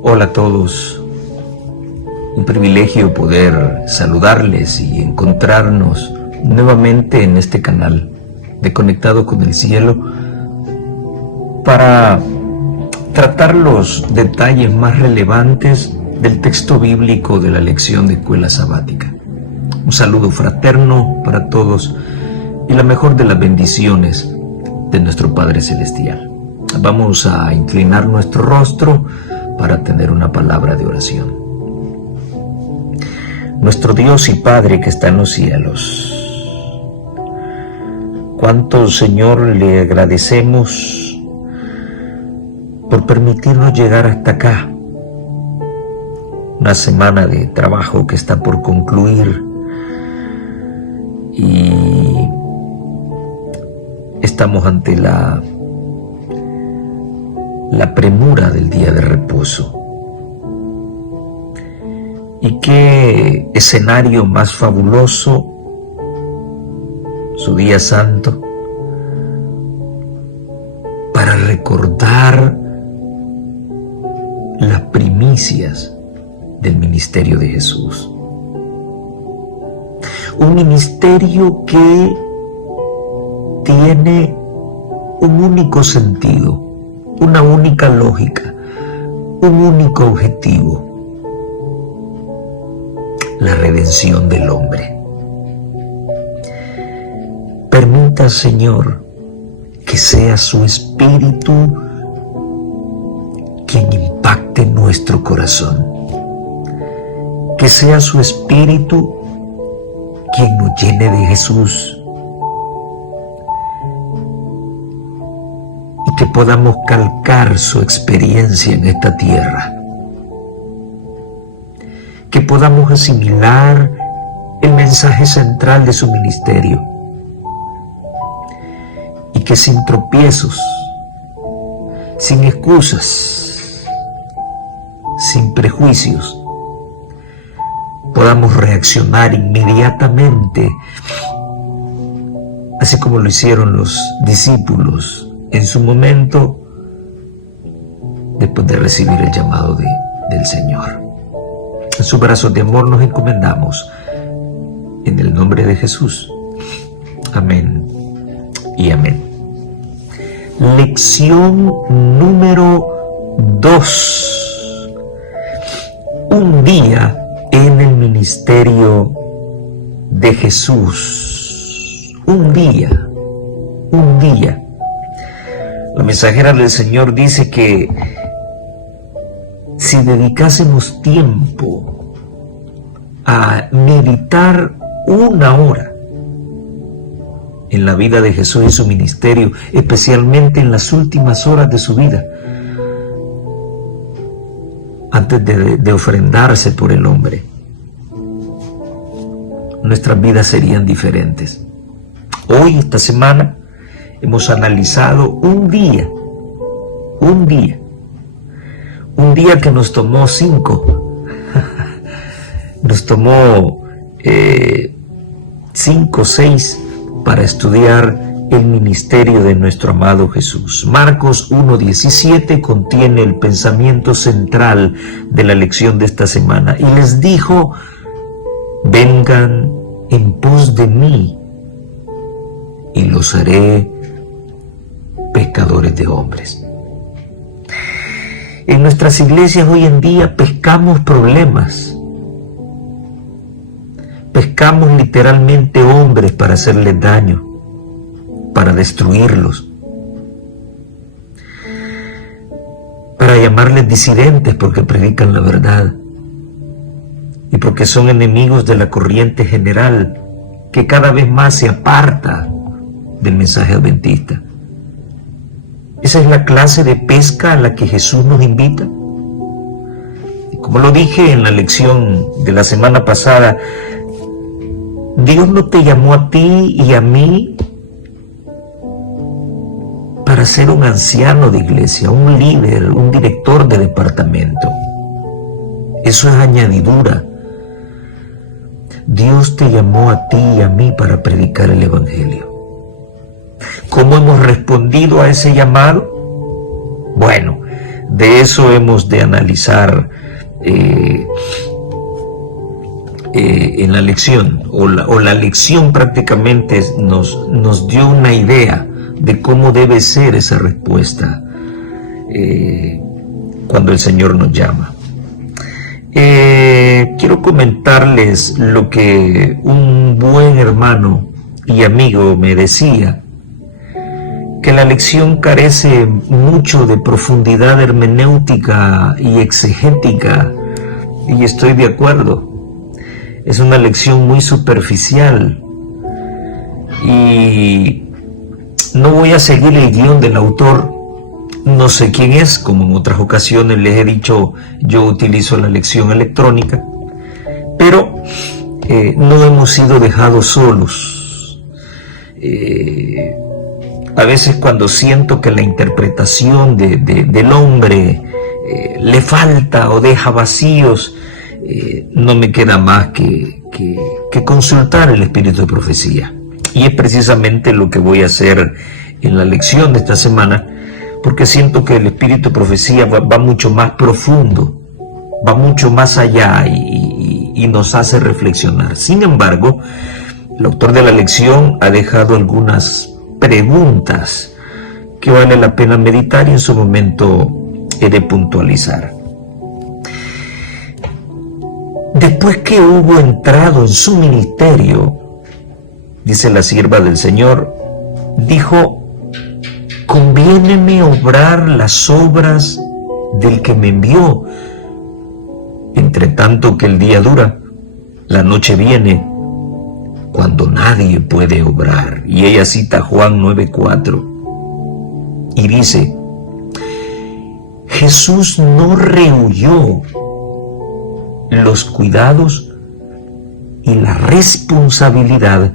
Hola a todos, un privilegio poder saludarles y encontrarnos nuevamente en este canal de Conectado con el Cielo para tratar los detalles más relevantes del texto bíblico de la lección de escuela sabática. Un saludo fraterno para todos y la mejor de las bendiciones de nuestro Padre Celestial. Vamos a inclinar nuestro rostro para tener una palabra de oración. Nuestro Dios y Padre que está en los cielos, cuánto, Señor, le agradecemos por permitirnos llegar hasta acá. Una semana de trabajo que está por concluir y estamos ante la premura del día de reposo. Y qué escenario más fabuloso, su día santo, para recordar las primicias del ministerio de Jesús. Un ministerio que tiene un único sentido, una única lógica, un único objetivo: la redención del hombre. Permita, Señor, que sea su Espíritu quien impacte nuestro corazón, que sea su Espíritu quien nos llene de Jesús, y que podamos calcar su experiencia en esta tierra, que podamos asimilar el mensaje central de su ministerio, y que sin tropiezos, sin excusas, sin prejuicios, podamos reaccionar inmediatamente, así como lo hicieron los discípulos en su momento, después de recibir el llamado del Señor. En sus brazos de amor nos encomendamos, en el nombre de Jesús. Amén y amén. Lección número 2. Un día en el ministerio de Jesús. Un día. La mensajera del Señor dice que si dedicásemos tiempo a meditar 1 hora en la vida de Jesús y su ministerio, especialmente en las últimas horas de su vida, antes de ofrendarse por el hombre, nuestras vidas serían diferentes. Hoy, esta semana, hemos analizado un día que nos tomó 5, nos tomó 5 o 6 para estudiar el ministerio de nuestro amado Jesús. Marcos 1:17 contiene el pensamiento central de la lección de esta semana. Y les dijo: vengan en pos de mí y los haré pescadores de hombres. En nuestras iglesias hoy en día pescamos problemas. Pescamos literalmente hombres para hacerles daño, para destruirlos, para llamarles disidentes porque predican la verdad y porque son enemigos de la corriente general que cada vez más se aparta del mensaje adventista. Esa es la clase de pesca a la que Jesús nos invita. Y como lo dije en la lección de la semana pasada, Dios no te llamó a ti y a mí para ser un anciano de iglesia, un líder, un director de departamento. Eso es añadidura. Dios te llamó a ti y a mí para predicar el Evangelio. ¿Cómo hemos respondido a ese llamado? Bueno, De eso hemos de analizar en la lección, o la lección prácticamente nos dio una idea de cómo debe ser esa respuesta cuando el Señor nos llama. Quiero comentarles lo que un buen hermano y amigo me decía, que la lección carece mucho de profundidad hermenéutica y exegética, y estoy de acuerdo. Es una lección muy superficial y no voy a seguir el guión del autor. No sé quién es, como en otras ocasiones les he dicho, yo utilizo la lección electrónica, pero no hemos sido dejados solos. A veces cuando siento que la interpretación del hombre le falta o deja vacíos, no me queda más que consultar el espíritu de profecía. Y es precisamente lo que voy a hacer en la lección de esta semana, porque siento que el espíritu de profecía va mucho más profundo, va mucho más allá y nos hace reflexionar. Sin embargo, el autor de la lección ha dejado algunas preguntas que vale la pena meditar y en su momento he de puntualizar. Después que hubo entrado en su ministerio, dice la sierva del Señor, dijo: conviéneme obrar las obras del que me envió. Entre tanto que el día dura, la noche viene cuando nadie puede obrar. Y ella cita Juan 9:4 y dice: Jesús no rehuyó los cuidados y la responsabilidad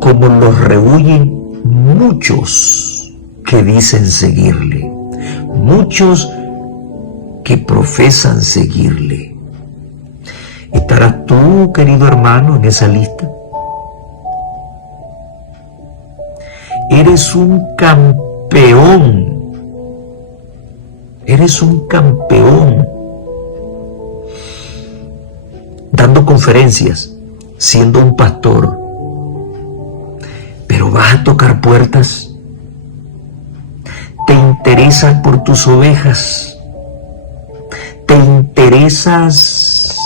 como los rehuyen muchos que dicen seguirle, muchos que profesan seguirle. ¿Estarás tú, querido hermano, en esa lista? Eres un campeón. Eres un campeón dando conferencias, siendo un pastor. Pero vas a tocar puertas. ¿Te interesas por tus ovejas? ¿Te interesas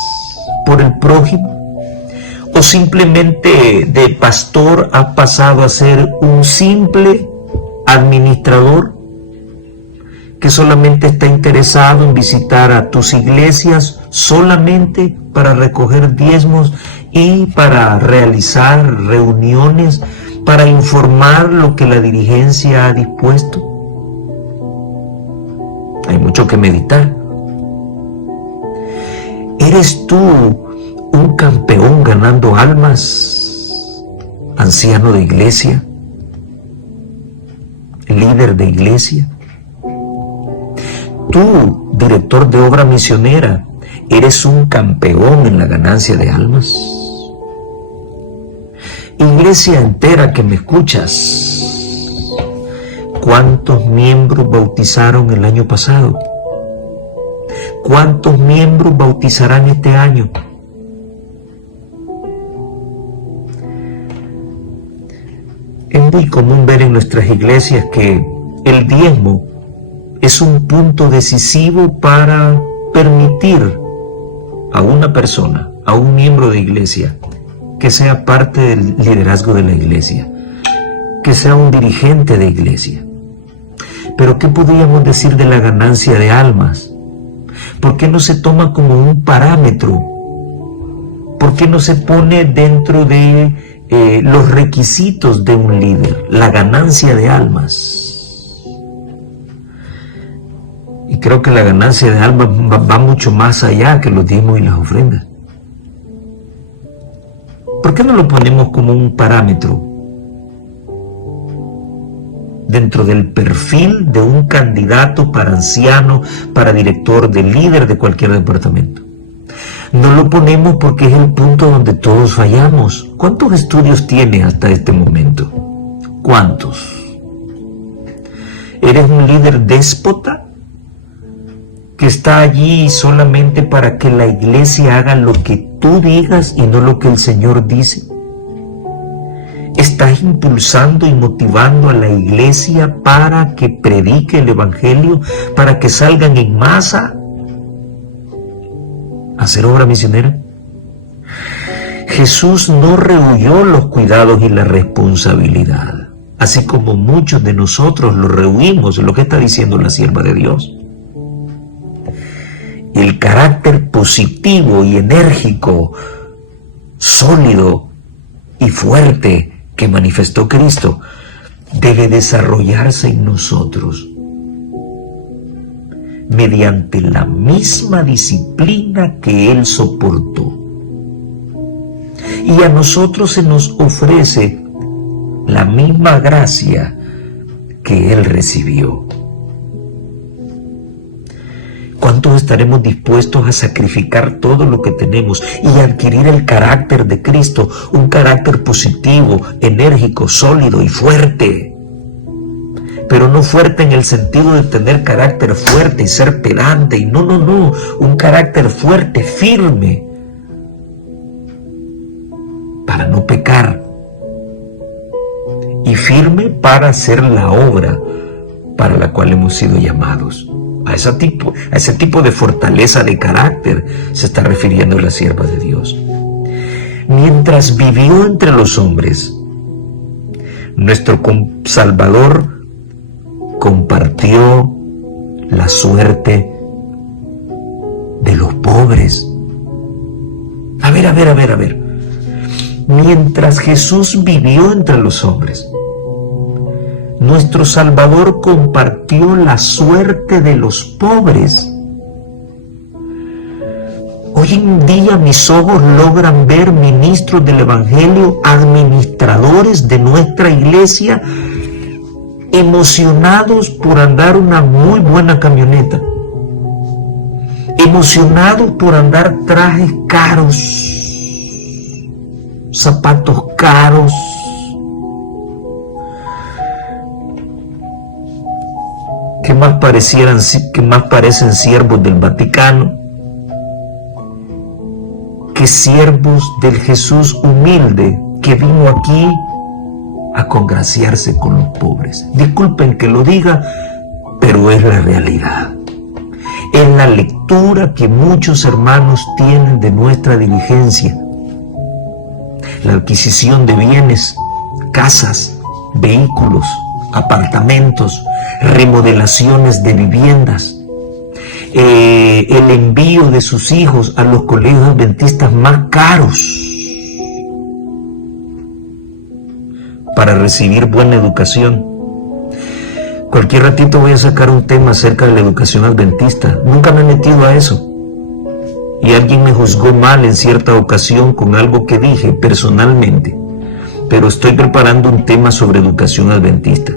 por el prójimo? ¿O simplemente de pastor has pasado a ser un simple administrador que solamente está interesado en visitar a tus iglesias solamente para recoger diezmos y para realizar reuniones, para informar lo que la dirigencia ha dispuesto? Hay mucho que meditar. ¿Eres tú un campeón ganando almas, anciano de iglesia, líder de iglesia? Tú, director de obra misionera, ¿eres un campeón en la ganancia de almas? Iglesia entera que me escuchas, ¿cuántos miembros bautizaron el año pasado? ¿Cuántos miembros bautizarán este año? Es muy común ver en nuestras iglesias que el diezmo es un punto decisivo para permitir a una persona, a un miembro de iglesia, que sea parte del liderazgo de la iglesia, que sea un dirigente de iglesia. Pero ¿qué podríamos decir de la ganancia de almas? ¿Por qué no se toma como un parámetro? ¿Por qué no se pone dentro de los requisitos de un líder, la ganancia de almas? Y creo que la ganancia de almas va mucho más allá que los diezmos y las ofrendas. ¿Por qué no lo ponemos como un parámetro dentro del perfil de un candidato para anciano, para director, de líder de cualquier departamento? No lo ponemos porque es el punto donde todos fallamos. ¿Cuántos estudios tiene hasta este momento? ¿Cuántos? ¿Eres un líder déspota? que está allí solamente para que la iglesia haga lo que tú digas y no lo que el Señor dice? ¿Estás impulsando y motivando a la iglesia para que predique el Evangelio, para que salgan en masa a hacer obra misionera? Jesús no rehuyó los cuidados y la responsabilidad, así como muchos de nosotros lo rehuimos, lo que está diciendo la sierva de Dios. El carácter positivo y enérgico, sólido y fuerte que manifestó Cristo debe desarrollarse en nosotros mediante la misma disciplina que Él soportó. Y a nosotros se nos ofrece la misma gracia que Él recibió. ¿Cuántos estaremos dispuestos a sacrificar todo lo que tenemos y adquirir el carácter de Cristo? Un carácter positivo, enérgico, sólido y fuerte. Pero no fuerte en el sentido de tener carácter fuerte y ser pedante. Y no. Un carácter fuerte, firme, para no pecar. Y firme para hacer la obra para la cual hemos sido llamados. A ese tipo de fortaleza de carácter se está refiriendo la sierva de Dios. Mientras vivió entre los hombres, nuestro Salvador compartió la suerte de los pobres. A ver. Mientras Jesús vivió entre los hombres, nuestro Salvador compartió la suerte de los pobres. Hoy en día mis ojos logran ver ministros del Evangelio, administradores de nuestra iglesia, emocionados por andar una muy buena camioneta, emocionados por andar trajes caros, zapatos caros, que más parecen siervos del Vaticano que siervos del Jesús humilde que vino aquí a congraciarse con los pobres. Disculpen que lo diga, pero es la realidad. Es la lectura que muchos hermanos tienen de nuestra diligencia. La adquisición de bienes, casas, vehículos, apartamentos, remodelaciones de viviendas, el envío de sus hijos a los colegios adventistas más caros para recibir buena educación. Cualquier ratito voy a sacar un tema acerca de la educación adventista. Nunca me he metido a eso. Y alguien me juzgó mal en cierta ocasión con algo que dije personalmente. Pero estoy preparando un tema sobre educación adventista.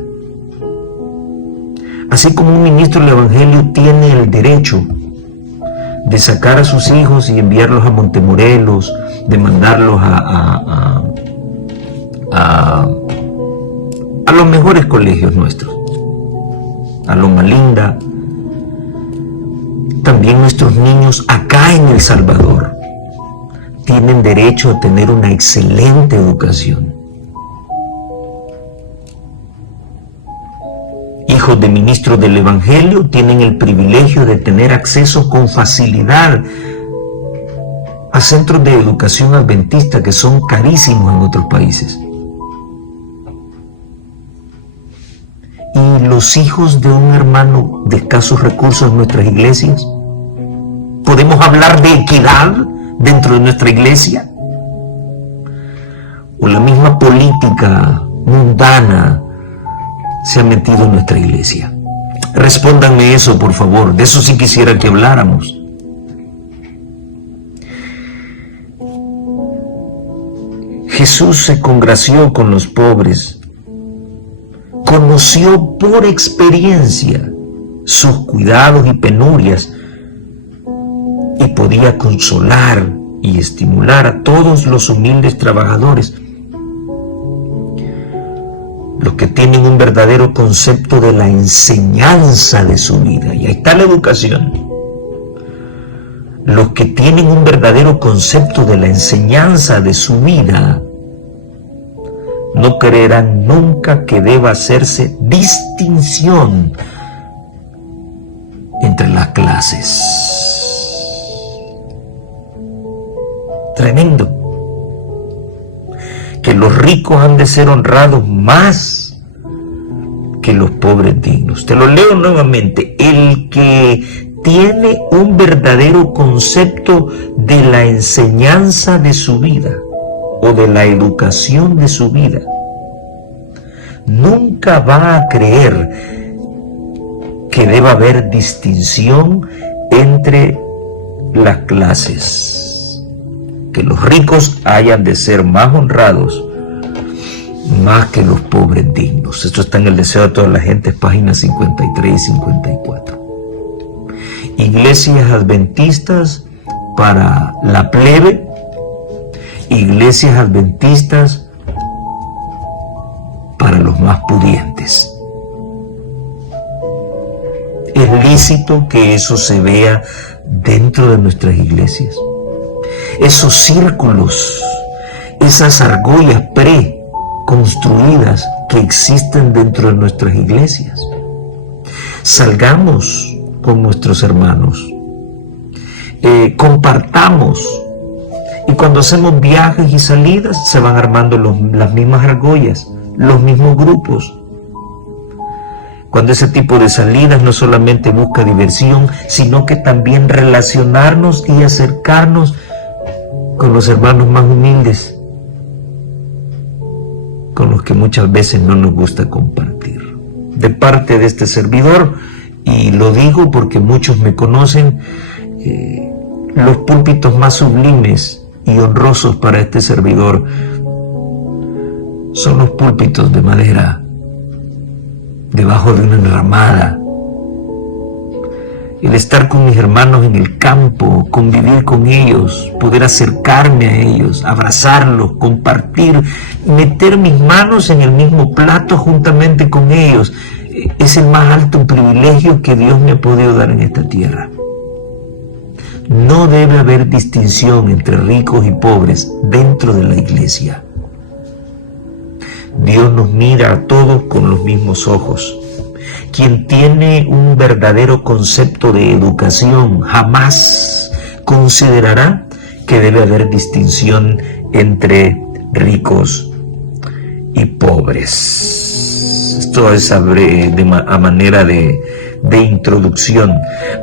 Así como un ministro del Evangelio tiene el derecho de sacar a sus hijos y enviarlos a Montemorelos, de mandarlos a los mejores colegios nuestros, a Loma Linda, también nuestros niños acá en El Salvador tienen derecho a tener una excelente educación. Hijos de ministros del Evangelio tienen el privilegio de tener acceso con facilidad a centros de educación adventista que son carísimos en otros países. ¿Y los hijos de un hermano de escasos recursos en nuestras iglesias? ¿Podemos hablar de equidad dentro de nuestra iglesia? ¿O la misma política mundana se ha metido en nuestra iglesia? Respóndanme eso, por favor. De eso sí quisiera que habláramos. Jesús se congració con los pobres, conoció por experiencia sus cuidados y penurias y podía consolar y estimular a todos los humildes trabajadores, los que tienen un verdadero concepto de la enseñanza de su vida. Y ahí está la educación. los que tienen un verdadero concepto de la enseñanza de su vida, no creerán nunca que deba hacerse distinción entre las clases. Tremendo. Que los ricos han de ser honrados más que los pobres dignos. Te lo leo nuevamente. El que tiene un verdadero concepto de la enseñanza de su vida o de la educación de su vida, nunca va a creer que deba haber distinción entre las clases, que los ricos hayan de ser más honrados más que los pobres dignos. Esto está en El deseo de toda la gente, páginas 53 y 54. Iglesias adventistas para la plebe, iglesias adventistas para los más pudientes. Es lícito que eso se vea dentro de nuestras iglesias. Esos círculos, esas argollas preconstruidas que existen dentro de nuestras iglesias. Salgamos con nuestros hermanos, compartamos, y cuando hacemos viajes y salidas se van armando las mismas argollas, los mismos grupos. Cuando ese tipo de salidas no solamente busca diversión, sino que también relacionarnos y acercarnos con los hermanos más humildes, con los que muchas veces no nos gusta compartir. De parte de este servidor, y lo digo porque muchos me conocen, los púlpitos más sublimes y honrosos para este servidor son los púlpitos de madera, debajo de una enramada. El estar con mis hermanos en el campo, convivir con ellos, poder acercarme a ellos, abrazarlos, compartir, meter mis manos en el mismo plato juntamente con ellos, es el más alto privilegio que Dios me ha podido dar en esta tierra. No debe haber distinción entre ricos y pobres dentro de la iglesia. Dios nos mira a todos con los mismos ojos. Quien tiene un verdadero concepto de educación jamás considerará que debe haber distinción entre ricos y pobres. Esto es a manera de introducción.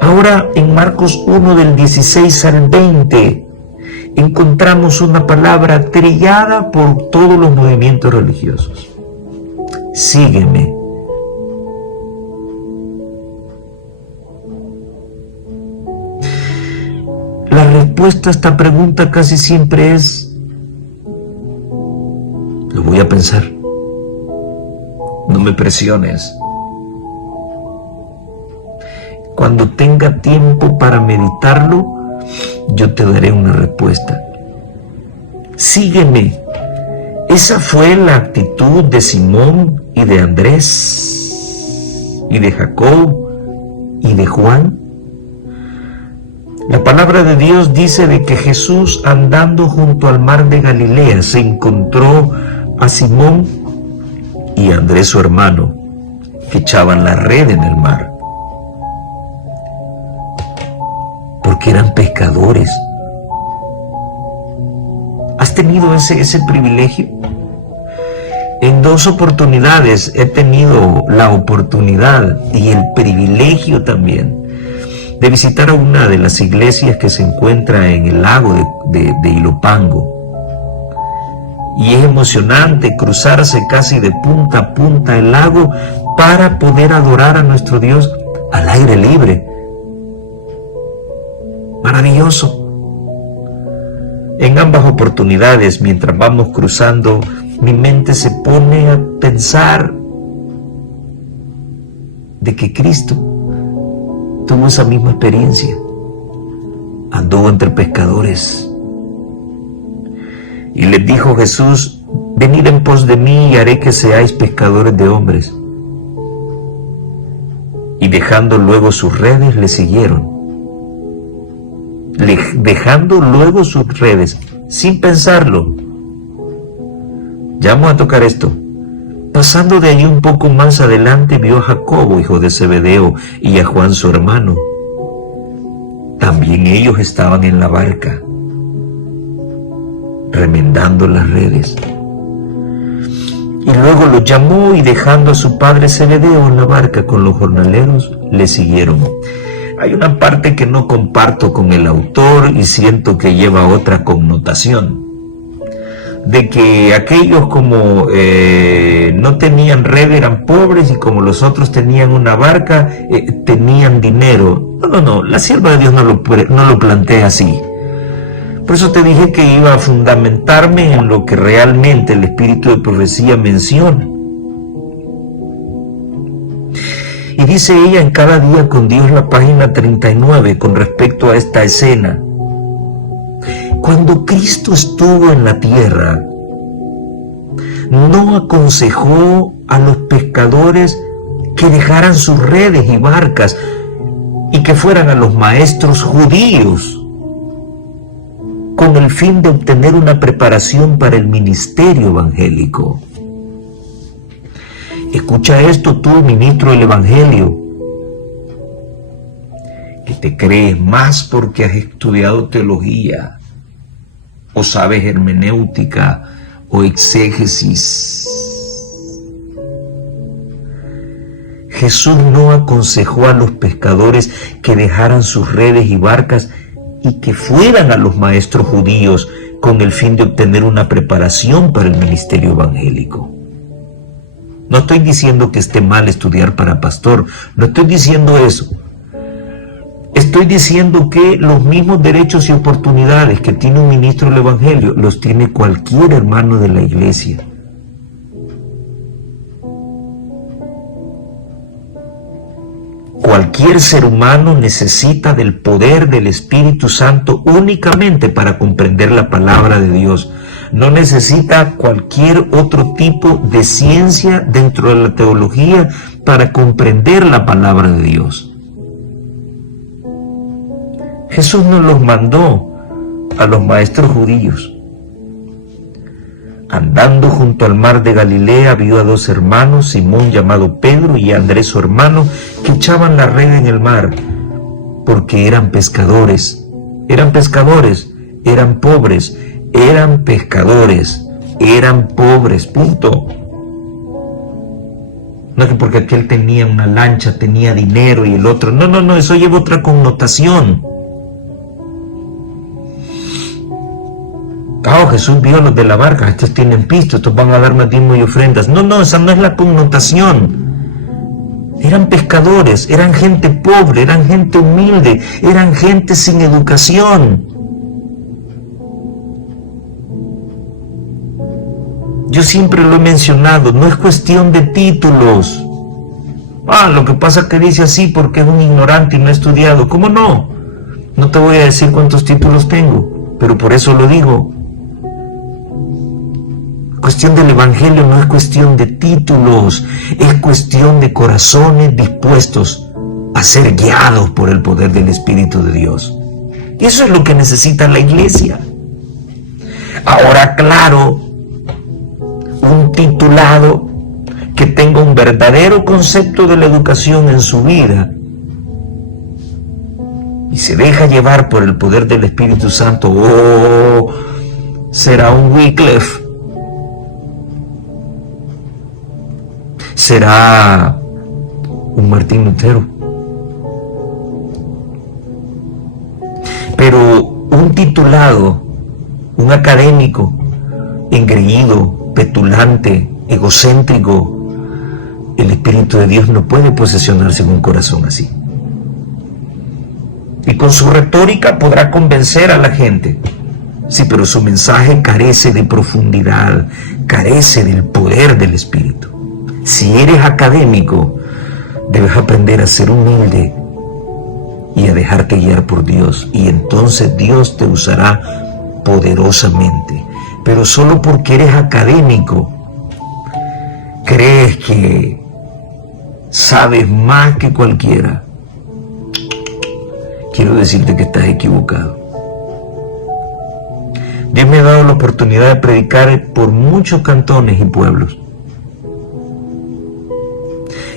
Ahora en Marcos 1 del 16 al 20 encontramos una palabra trillada por todos los movimientos religiosos. Sígueme. La respuesta a esta pregunta casi siempre es: lo voy a pensar. No me presiones. Cuando tenga tiempo para meditarlo, yo te daré una respuesta. Sígueme. Esa fue la actitud de Simón y de Andrés y de Jacob y de Juan. La palabra de Dios dice de que Jesús, andando junto al mar de Galilea, se encontró a Simón y a Andrés, su hermano, que echaban la red en el mar, porque eran pescadores. ¿Has tenido ese privilegio? En 2 oportunidades he tenido la oportunidad y el privilegio también de visitar a una de las iglesias que se encuentra en el lago de Ilopango. Y es emocionante cruzarse casi de punta a punta el lago para poder adorar a nuestro Dios al aire libre. Maravilloso. En ambas oportunidades, mientras vamos cruzando, mi mente se pone a pensar de que Cristo tuvo esa misma experiencia. Anduvo entre pescadores. Y les dijo Jesús: venid en pos de mí y haré que seáis pescadores de hombres. Y dejando luego sus redes, le siguieron. dejando luego sus redes, sin pensarlo. Ya vamos a tocar esto. Pasando de allí un poco más adelante, vio a Jacobo, hijo de Zebedeo, y a Juan su hermano. También ellos estaban en la barca, remendando las redes. Y luego los llamó, y dejando a su padre Zebedeo en la barca con los jornaleros, le siguieron. Hay una parte que no comparto con el autor y siento que lleva otra connotación, de que aquellos como no tenían red eran pobres, y como los otros tenían una barca, tenían dinero. No, la sierva de Dios no lo plantea así. Por eso te dije que iba a fundamentarme en lo que realmente el espíritu de profecía menciona. Y dice ella en Cada Día con Dios, la página 39, con respecto a esta escena. Cuando Cristo estuvo en la tierra, no aconsejó a los pescadores que dejaran sus redes y barcas y que fueran a los maestros judíos con el fin de obtener una preparación para el ministerio evangélico. Escucha esto tú, ministro del Evangelio, que te crees más porque has estudiado teología, o sabes hermenéutica, o exégesis. Jesús no aconsejó a los pescadores que dejaran sus redes y barcas y que fueran a los maestros judíos con el fin de obtener una preparación para el ministerio evangélico. No estoy diciendo que esté mal estudiar para pastor, no estoy diciendo eso. Estoy diciendo que los mismos derechos y oportunidades que tiene un ministro del Evangelio los tiene cualquier hermano de la iglesia. Cualquier ser humano necesita del poder del Espíritu Santo únicamente para comprender la palabra de Dios. No necesita cualquier otro tipo de ciencia dentro de la teología para comprender la palabra de Dios. Jesús no los mandó a los maestros judíos. Andando junto al mar de Galilea, vio a dos hermanos, Simón llamado Pedro y Andrés su hermano, que echaban la red en el mar, porque eran pescadores. Eran pescadores, eran pobres, eran pescadores, eran pobres, punto. No es que porque aquel tenía una lancha, tenía dinero y el otro. No, eso lleva otra connotación. Jesús vio a los de la barca, estos tienen pisto, estos van a dar más diezmos y ofrendas. No, esa no es la connotación. Eran pescadores, eran gente pobre, eran gente humilde, eran gente sin educación. Yo siempre lo he mencionado, no es cuestión de títulos. Lo que pasa es que dice así porque es un ignorante y no ha estudiado. ¿Cómo no? No te voy a decir cuántos títulos tengo, pero por eso lo digo. Cuestión del Evangelio no es cuestión de títulos, es cuestión de corazones dispuestos a ser guiados por el poder del Espíritu de Dios. Y eso es lo que necesita la iglesia. Ahora, claro, un titulado que tenga un verdadero concepto de la educación en su vida y se deja llevar por el poder del Espíritu Santo, será un Wycliffe, será un Martín Lutero. Pero un titulado, un académico, engreído, petulante, egocéntrico, el Espíritu de Dios no puede posesionarse en un corazón así. Y con su retórica podrá convencer a la gente. Sí, pero su mensaje carece de profundidad, carece del poder del Espíritu. Si eres académico, debes aprender a ser humilde y a dejarte guiar por Dios. Y entonces Dios te usará poderosamente. Pero solo porque eres académico, crees que sabes más que cualquiera. Quiero decirte que estás equivocado. Dios me ha dado la oportunidad de predicar por muchos cantones y pueblos.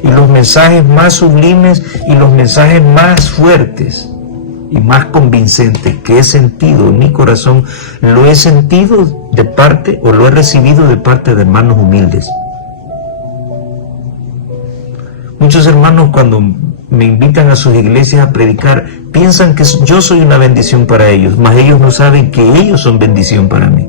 Y los mensajes más sublimes y los mensajes más fuertes y más convincentes que he sentido en mi corazón, lo he sentido de parte, o lo he recibido de parte de hermanos humildes. Muchos hermanos, cuando me invitan a sus iglesias a predicar, piensan que yo soy una bendición para ellos, mas ellos no saben que ellos son bendición para mí.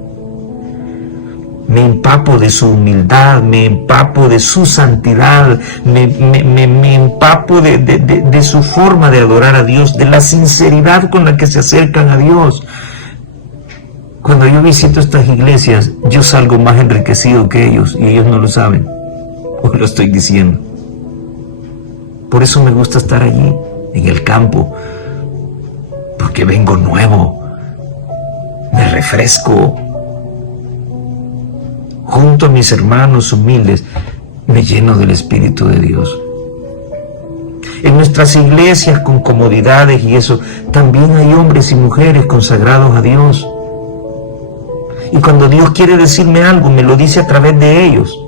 Me empapo de su humildad, me empapo de su santidad, me empapo de su forma de adorar a Dios, de la sinceridad con la que se acercan a Dios. Cuando yo visito estas iglesias, yo salgo más enriquecido que ellos, y ellos no lo saben. Os lo estoy diciendo. Por eso me gusta estar allí, en el campo, porque vengo nuevo, me refresco. Junto a mis hermanos humildes, me lleno del Espíritu de Dios. En nuestras iglesias con comodidades y eso, también hay hombres y mujeres consagrados a Dios. Y cuando Dios quiere decirme algo, me lo dice a través de ellos.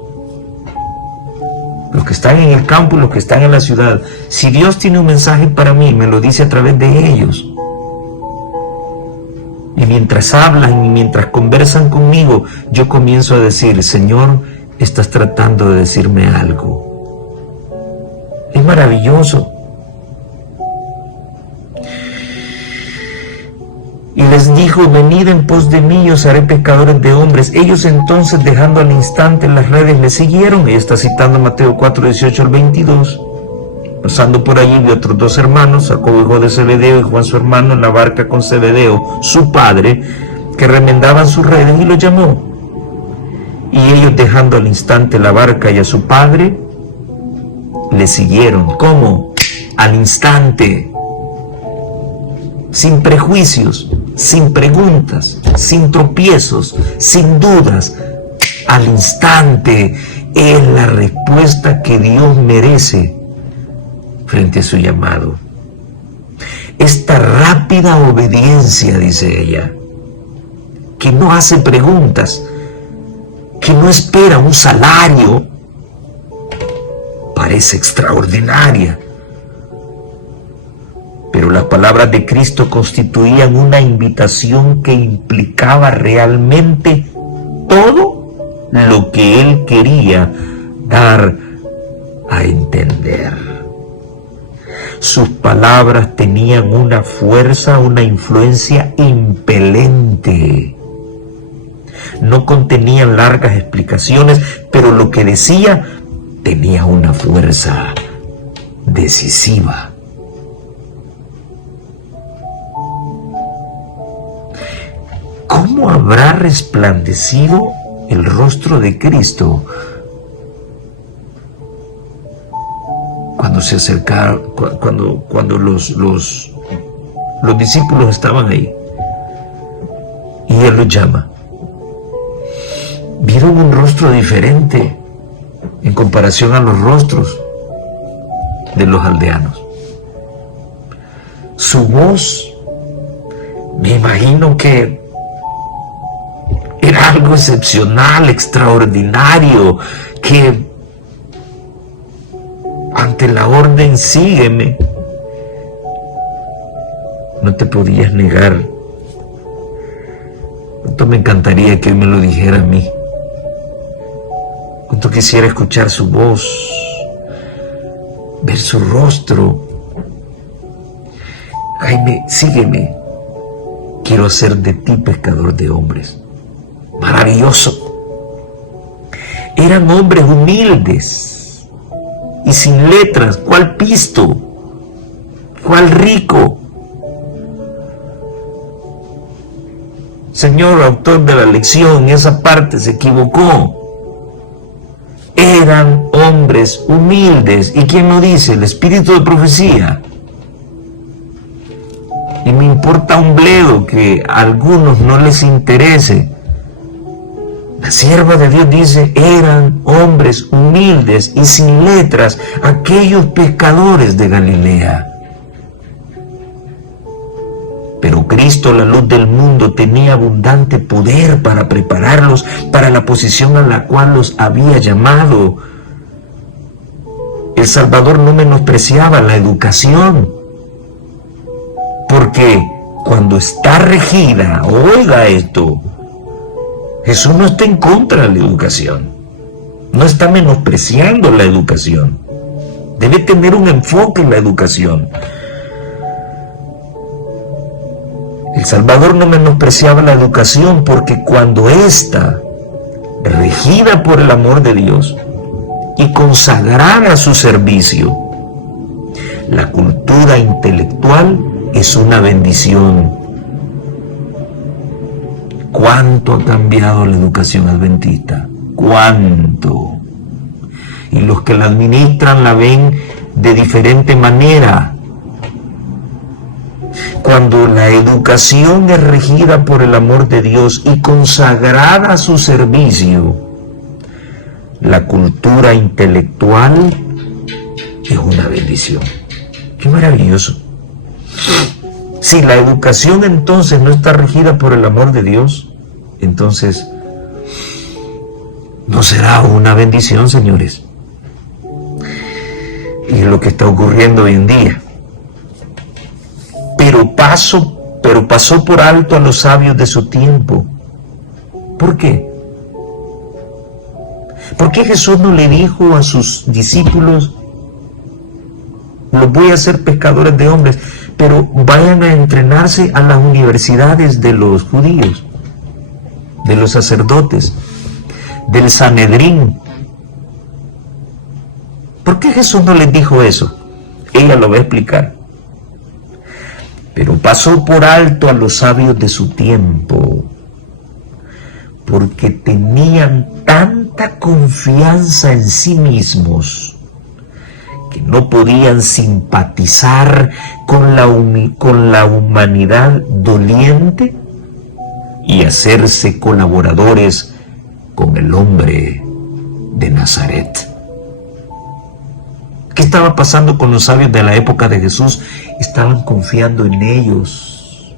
Los que están en el campo y los que están en la ciudad. Si Dios tiene un mensaje para mí, me lo dice a través de ellos. Y mientras hablan y mientras conversan conmigo, yo comienzo a decir: Señor, estás tratando de decirme algo. Es maravilloso. Y les dijo: venid en pos de mí y os haré pescadores de hombres. Ellos entonces, dejando al instante las redes, le siguieron. Ella está citando Mateo 4, 18 al 22. Pasando por allí, vi otros dos hermanos, Jacobo hijo de Zebedeo y Juan su hermano, en la barca con Zebedeo, su padre, que remendaban sus redes, y los llamó. Y ellos, dejando al instante la barca y a su padre, le siguieron. ¿Cómo? Al instante. Sin prejuicios, sin preguntas, sin tropiezos, sin dudas. Al instante es la respuesta que Dios merece frente a su llamado. Esta rápida obediencia, dice ella, que no hace preguntas, que no espera un salario, parece extraordinaria. Pero las palabras de Cristo constituían una invitación que implicaba realmente todo lo que Él quería dar a entender. Sus palabras tenían una fuerza, una influencia impelente. No contenían largas explicaciones, pero lo que decía tenía una fuerza decisiva. ¿Cómo habrá resplandecido el rostro de Cristo cuando se acercaron, cuando los discípulos estaban ahí y Él los llama? Vieron un rostro diferente en comparación a los rostros de los aldeanos. Su voz, me imagino que era algo excepcional, extraordinario, que ante la orden sígueme, no te podías negar. Cuánto me encantaría que Él me lo dijera a mí. Cuánto quisiera escuchar su voz, ver su rostro. Jaime, sígueme, quiero hacer de ti pescador de hombres. Maravilloso. Eran hombres humildes y sin letras. ¿Cuál pisto? ¿Cuál rico? Señor autor de la lección, esa parte se equivocó. Eran hombres humildes. ¿Y quién lo dice? El espíritu de profecía. Y me importa un bledo que a algunos no les interese. La sierva de Dios dice: eran hombres humildes y sin letras, aquellos pescadores de Galilea. Pero Cristo, la luz del mundo, tenía abundante poder para prepararlos para la posición a la cual los había llamado. El Salvador no menospreciaba la educación, porque cuando está regida, oiga esto, Jesús no está en contra de la educación, no está menospreciando la educación. Debe tener un enfoque en la educación. El Salvador no menospreciaba la educación porque cuando ésta, regida por el amor de Dios y consagrada a su servicio, la cultura intelectual es una bendición. ¿Cuánto ha cambiado la educación adventista? ¿Cuánto? Y los que la administran la ven de diferente manera. Cuando la educación es regida por el amor de Dios y consagrada a su servicio, la cultura intelectual es una bendición. ¡Qué maravilloso! Si la educación entonces no está regida por el amor de Dios, entonces no será una bendición, señores. Y es lo que está ocurriendo hoy en día. Pero pasó por alto a los sabios de su tiempo. ¿Por qué? ¿Por qué Jesús no le dijo a sus discípulos: los voy a hacer pescadores de hombres, pero vayan a entrenarse a las universidades de los judíos, de los sacerdotes, del Sanedrín? ¿Por qué Jesús no les dijo eso? Ella lo va a explicar. Pero pasó por alto a los sabios de su tiempo, porque tenían tanta confianza en sí mismos que no podían simpatizar con la humanidad doliente y hacerse colaboradores con el hombre de Nazaret. ¿Qué estaba pasando con los sabios de la época de Jesús? Estaban confiando en ellos.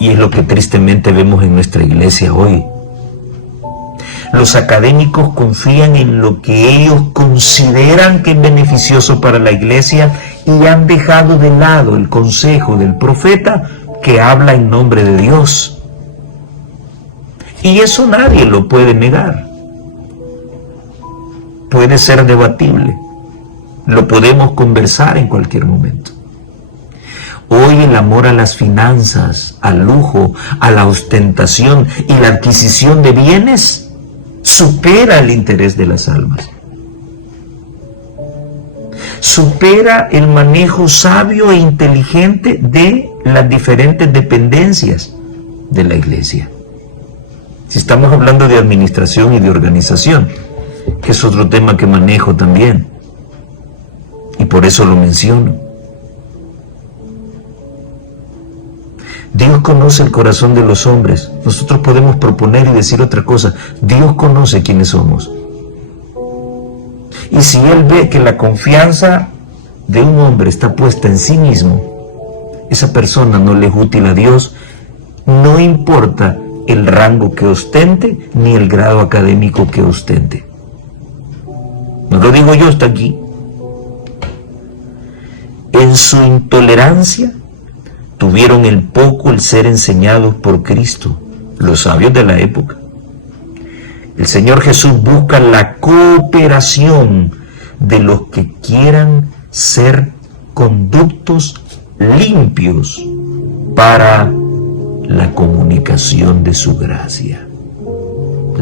Y es lo que tristemente vemos en nuestra iglesia hoy. Los académicos confían en lo que ellos consideran que es beneficioso para la iglesia y han dejado de lado el consejo del profeta que habla en nombre de Dios. Y eso nadie lo puede negar. Puede ser debatible, lo podemos conversar en cualquier momento. Hoy el amor a las finanzas, al lujo, a la ostentación y la adquisición de bienes supera el interés de las almas. Supera el manejo sabio e inteligente de las diferentes dependencias de la iglesia. Si estamos hablando de administración y de organización, que es otro tema que manejo también, y por eso lo menciono. Dios conoce el corazón de los hombres. Nosotros podemos proponer y decir otra cosa. Dios conoce quiénes somos. Y si Él ve que la confianza de un hombre está puesta en sí mismo, esa persona no le es útil a Dios, no importa el rango que ostente ni el grado académico que ostente. No lo digo yo, está aquí. En su intolerancia tuvieron el ser enseñados por Cristo, los sabios de la época. El Señor Jesús busca la cooperación de los que quieran ser conductos limpios para la comunicación de su gracia.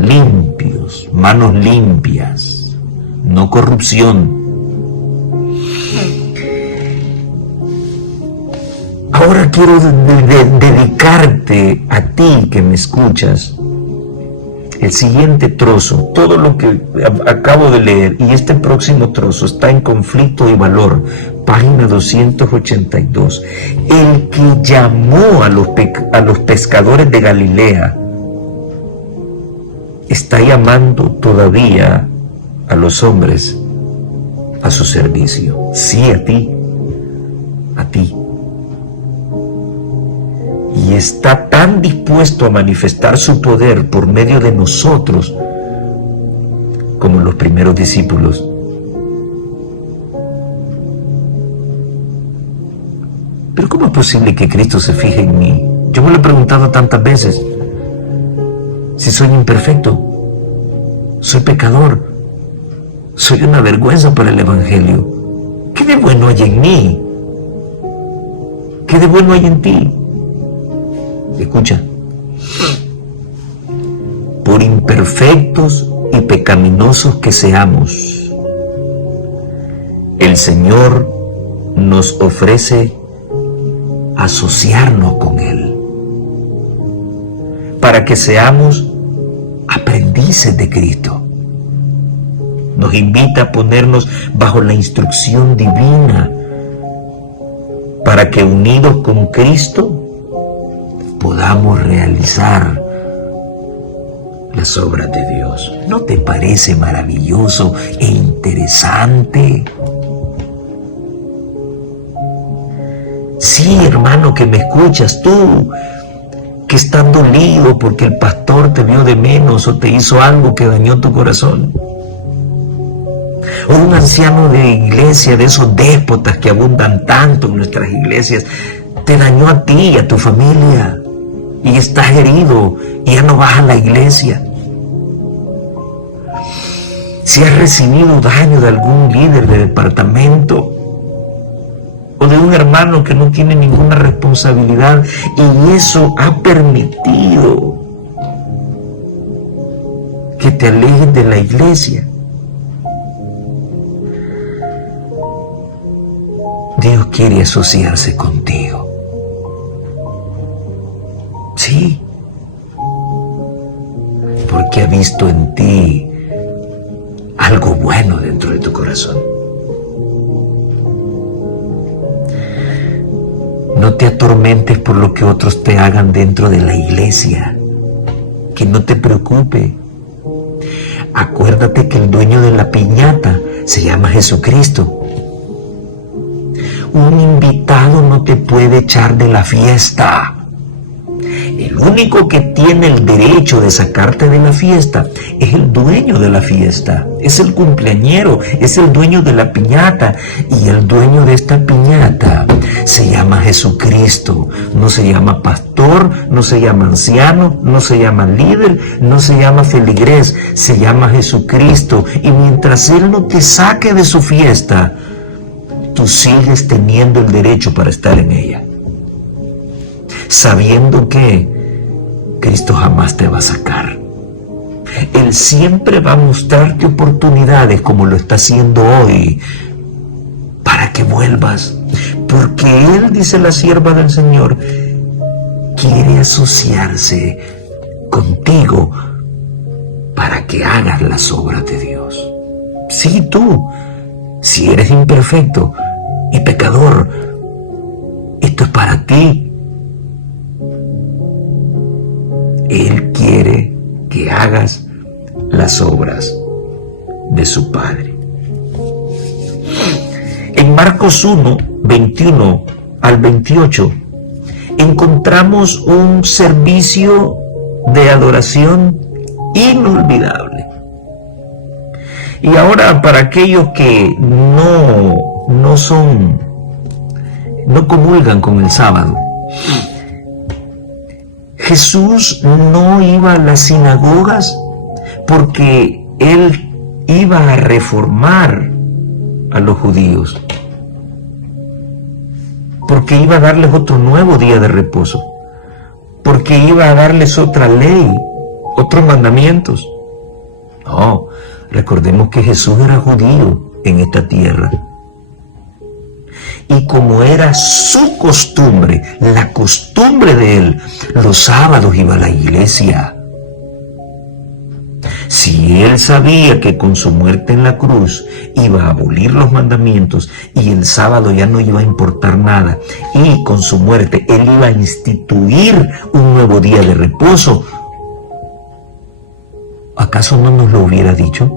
Limpios, manos limpias. No corrupción. Ahora quiero dedicarte a ti que me escuchas el siguiente trozo. Todo lo que acabo de leer y este próximo trozo está en Conflicto y Valor, página 282. El que llamó a los pescadores de Galilea está llamando todavía a los hombres a su servicio. Sí, a ti. a ti. Y está tan dispuesto a manifestar su poder por medio de nosotros como los primeros discípulos. Pero ¿cómo es posible que Cristo se fije en mí? Yo me lo he preguntado tantas veces. Si soy imperfecto, soy pecador, soy una vergüenza para el Evangelio. ¿Qué de bueno hay en mí? ¿Qué de bueno hay en ti? Escucha. Por imperfectos y pecaminosos que seamos, el Señor nos ofrece asociarnos con Él, para que seamos aprendices de Cristo. Nos invita a ponernos bajo la instrucción divina, para que unidos con Cristo podamos realizar las obras de Dios. ¿No te parece maravilloso e interesante? Sí, hermano, que me escuchas, tú que estás dolido porque el pastor te vio de menos o te hizo algo que dañó tu corazón. O un anciano de iglesia, de esos déspotas que abundan tanto en nuestras iglesias, te dañó a ti y a tu familia y estás herido y ya no vas a la iglesia. Si has recibido daño de algún líder de departamento o de un hermano que no tiene ninguna responsabilidad y eso ha permitido que te alejes de la iglesia, Dios quiere asociarse contigo. Sí, porque ha visto en ti algo bueno dentro de tu corazón. No te atormentes por lo que otros te hagan dentro de la iglesia. Que no te preocupe. Acuérdate que el dueño de la piñata se llama Jesucristo. Un invitado no te puede echar de la fiesta. El único que tiene el derecho de sacarte de la fiesta es el dueño de la fiesta, es el cumpleañero, es el dueño de la piñata. Y el dueño de esta piñata se llama Jesucristo. No se llama pastor, no se llama anciano, no se llama líder, no se llama feligrés, se llama Jesucristo. Y mientras Él no te saque de su fiesta, tú sigues teniendo el derecho para estar en ella, sabiendo que Cristo jamás te va a sacar. Él siempre va a mostrarte oportunidades como lo está haciendo hoy para que vuelvas, porque Él, dice la sierva del Señor, quiere asociarse contigo para que hagas las obras de Dios. Sí, tú, si eres imperfecto y pecador, esto es para ti. Él quiere que hagas las obras de su Padre. En Marcos 1, 21 al 28, encontramos un servicio de adoración inolvidable. Y ahora, para aquellos que no comulgan con el sábado, Jesús no iba a las sinagogas porque Él iba a reformar a los judíos, porque iba a darles otro nuevo día de reposo, porque iba a darles otra ley, otros mandamientos. No, recordemos que Jesús era judío en esta tierra. Y como era su costumbre, la costumbre de Él, los sábados iba a la iglesia. Si Él sabía que con su muerte en la cruz iba a abolir los mandamientos y el sábado ya no iba a importar nada, y con su muerte Él iba a instituir un nuevo día de reposo, ¿acaso no nos lo hubiera dicho?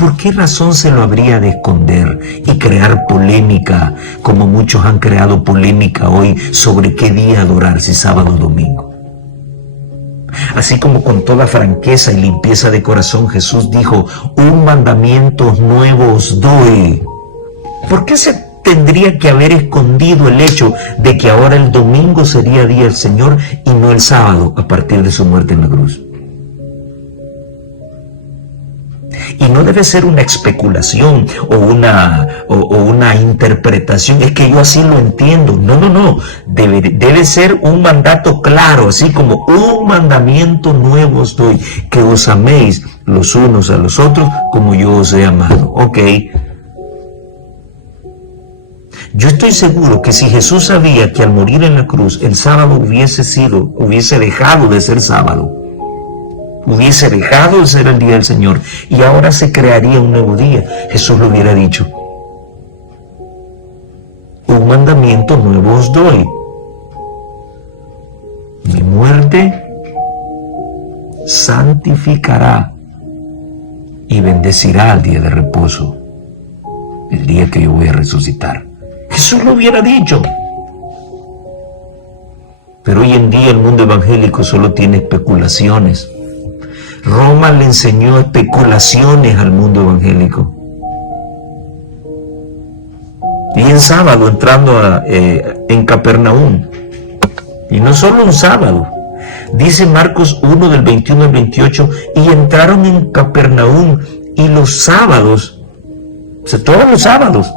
¿Por qué razón se lo habría de esconder y crear polémica, como muchos han creado polémica hoy sobre qué día adorar, si sábado o domingo? Así como con toda franqueza y limpieza de corazón Jesús dijo, un mandamiento nuevo os doy. ¿Por qué se tendría que haber escondido el hecho de que ahora el domingo sería día del Señor y no el sábado a partir de su muerte en la cruz? Y no debe ser una especulación o una interpretación, es que yo así lo entiendo. No. Debe ser un mandato claro, así como un mandamiento nuevo os doy, que os améis los unos a los otros como yo os he amado. Ok. Yo estoy seguro que si Jesús sabía que al morir en la cruz el sábado hubiese dejado de ser sábado, hubiese dejado de ser el día del Señor y ahora se crearía un nuevo día, Jesús lo hubiera dicho, un mandamiento nuevo os doy, mi muerte santificará y bendecirá el día de reposo, el día que yo voy a resucitar. Jesús lo hubiera dicho. Pero hoy en día el mundo evangélico solo tiene especulaciones. Roma le enseñó especulaciones al mundo evangélico. Y en sábado entrando en Capernaum. Y no solo un sábado. Dice Marcos 1 del 21 al 28, y entraron en Capernaum y los sábados, o sea, todos los sábados,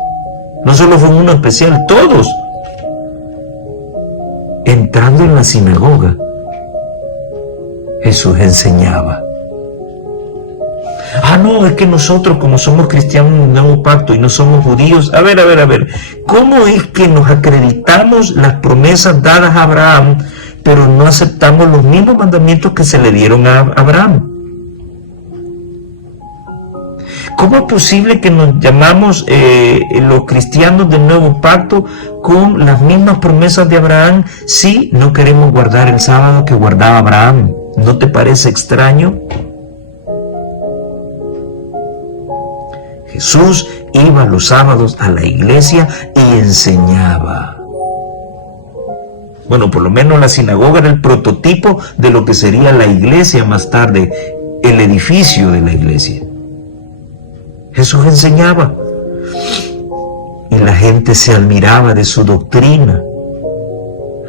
no solo fue uno especial, todos, entrando en la sinagoga, Jesús enseñaba. No, es que nosotros como somos cristianos en un nuevo pacto y no somos judíos, a ver, ¿cómo es que nos acreditamos las promesas dadas a Abraham, pero no aceptamos los mismos mandamientos que se le dieron a Abraham? ¿Cómo es posible que nos llamamos los cristianos del nuevo pacto con las mismas promesas de Abraham si no queremos guardar el sábado que guardaba Abraham? ¿No te parece extraño? Jesús iba los sábados a la iglesia y enseñaba. Bueno, por lo menos la sinagoga era el prototipo de lo que sería la iglesia más tarde, el edificio de la iglesia. Jesús enseñaba y la gente se admiraba de su doctrina.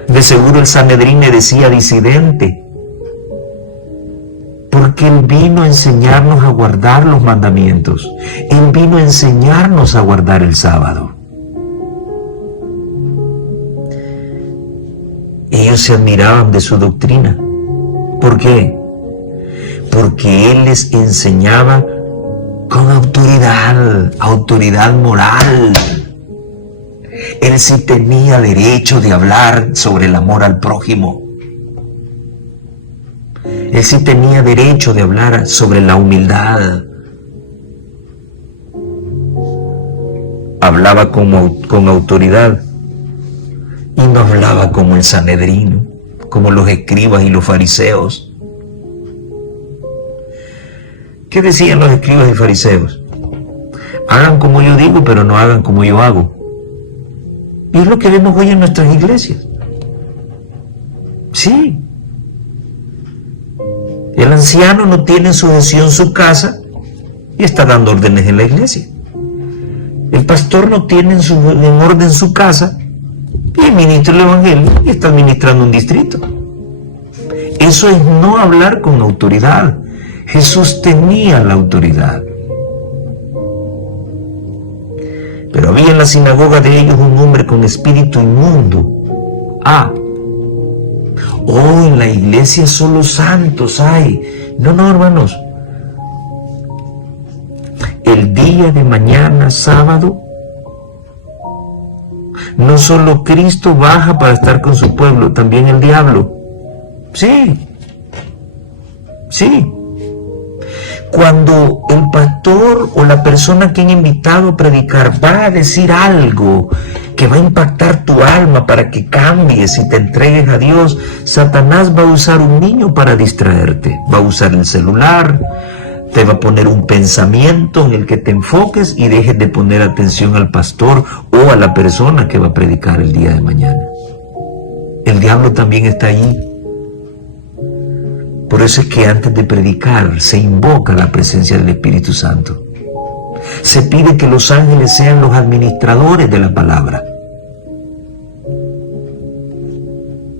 De seguro el Sanedrín le decía disidente, porque Él vino a enseñarnos a guardar los mandamientos. Él vino a enseñarnos a guardar el sábado. Ellos se admiraban de su doctrina. ¿Por qué? Porque Él les enseñaba con autoridad moral. Él sí tenía derecho de hablar sobre el amor al prójimo. Él sí tenía derecho de hablar sobre la humildad. Hablaba con autoridad y no hablaba como el Sanedrín, como los escribas y los fariseos. ¿Qué decían los escribas y fariseos? Hagan como yo digo, pero no hagan como yo hago. Y es lo que vemos hoy en nuestras iglesias. Sí. El anciano no tiene en sujeción su casa y está dando órdenes en la iglesia. El pastor no tiene en orden su casa y ministra el evangelio y está administrando un distrito. Eso es no hablar con autoridad. Jesús tenía la autoridad. Pero había en la sinagoga de ellos un hombre con espíritu inmundo. En la iglesia solo santos hay. No, hermanos. El día de mañana, sábado, no solo Cristo baja para estar con su pueblo, también el diablo. Sí. Cuando el pastor o la persona que han invitado a predicar va a decir algo que va a impactar tu alma para que cambies y te entregues a Dios, Satanás va a usar un niño para distraerte. Va a usar el celular, Te va a poner un pensamiento en el que te enfoques y dejes de poner atención al pastor o a la persona que va a predicar el día de mañana. El diablo también está allí. Por eso es que antes de predicar se invoca la presencia del Espíritu Santo. Se pide que los ángeles sean los administradores de la palabra.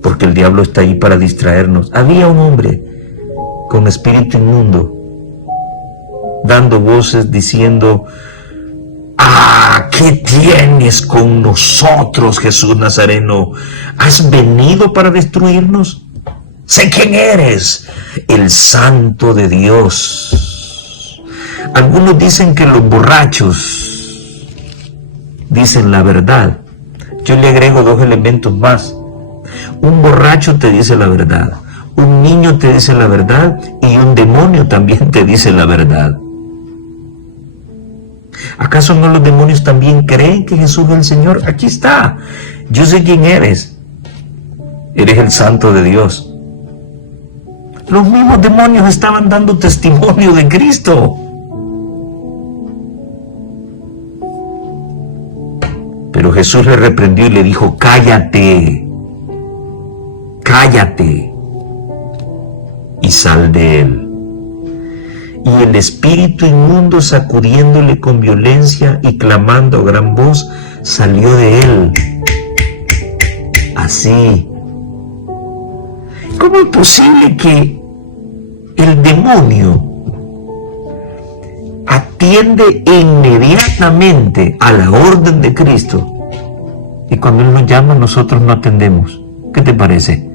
Porque el diablo está ahí para distraernos. Había un hombre con espíritu inmundo dando voces diciendo: ¡Ah! ¿Qué tienes con nosotros, Jesús Nazareno? ¿Has venido para destruirnos? Sé quién eres, el Santo de Dios. Algunos dicen que los borrachos dicen la verdad. Yo le agrego 2 elementos más. Un borracho te dice la verdad, un niño te dice la verdad y un demonio también te dice la verdad. ¿Acaso no los demonios también creen que Jesús es el Señor? Aquí está. Yo sé quién eres. Eres el Santo de Dios. Los mismos demonios estaban dando testimonio de Cristo. Pero Jesús le reprendió y le dijo: cállate, cállate y sal de él. Y el espíritu inmundo, sacudiéndole con violencia y clamando a gran voz, salió de él. Así. ¿Cómo es posible que el demonio atiende inmediatamente a la orden de Cristo y cuando Él nos llama nosotros no atendemos? ¿Qué te parece?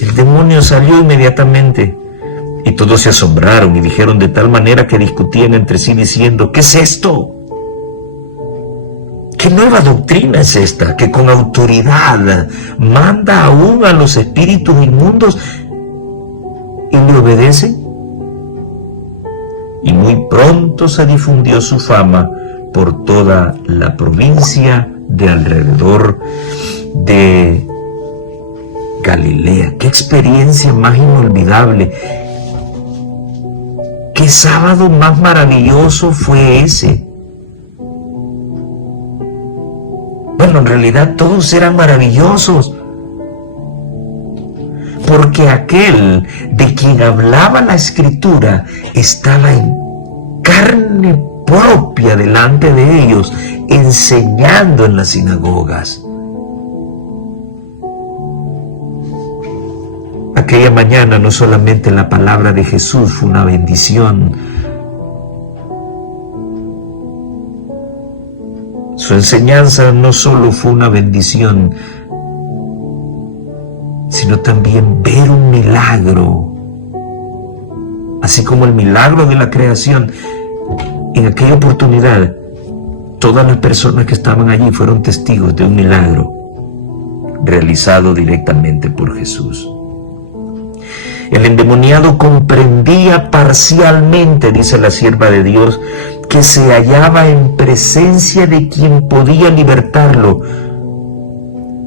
El demonio salió inmediatamente. Y todos se asombraron y dijeron de tal manera que discutían entre sí diciendo: ¿qué es esto? ¿Qué nueva doctrina es esta? Que con autoridad manda aún a los espíritus inmundos y le obedecen. Y muy pronto se difundió su fama por toda la provincia de alrededor de Galilea. ¡Qué experiencia más inolvidable! ¿Qué sábado más maravilloso fue ese? Bueno, en realidad todos eran maravillosos, porque aquel de quien hablaba la Escritura estaba en carne propia delante de ellos, enseñando en las sinagogas. Aquella mañana no solamente la palabra de Jesús fue una bendición, su enseñanza no solo fue una bendición, sino también ver un milagro, así como el milagro de la creación. En aquella oportunidad, todas las personas que estaban allí fueron testigos de un milagro realizado directamente por Jesús. El endemoniado comprendía parcialmente, dice la sierva de Dios, que se hallaba en presencia de quien podía libertarlo,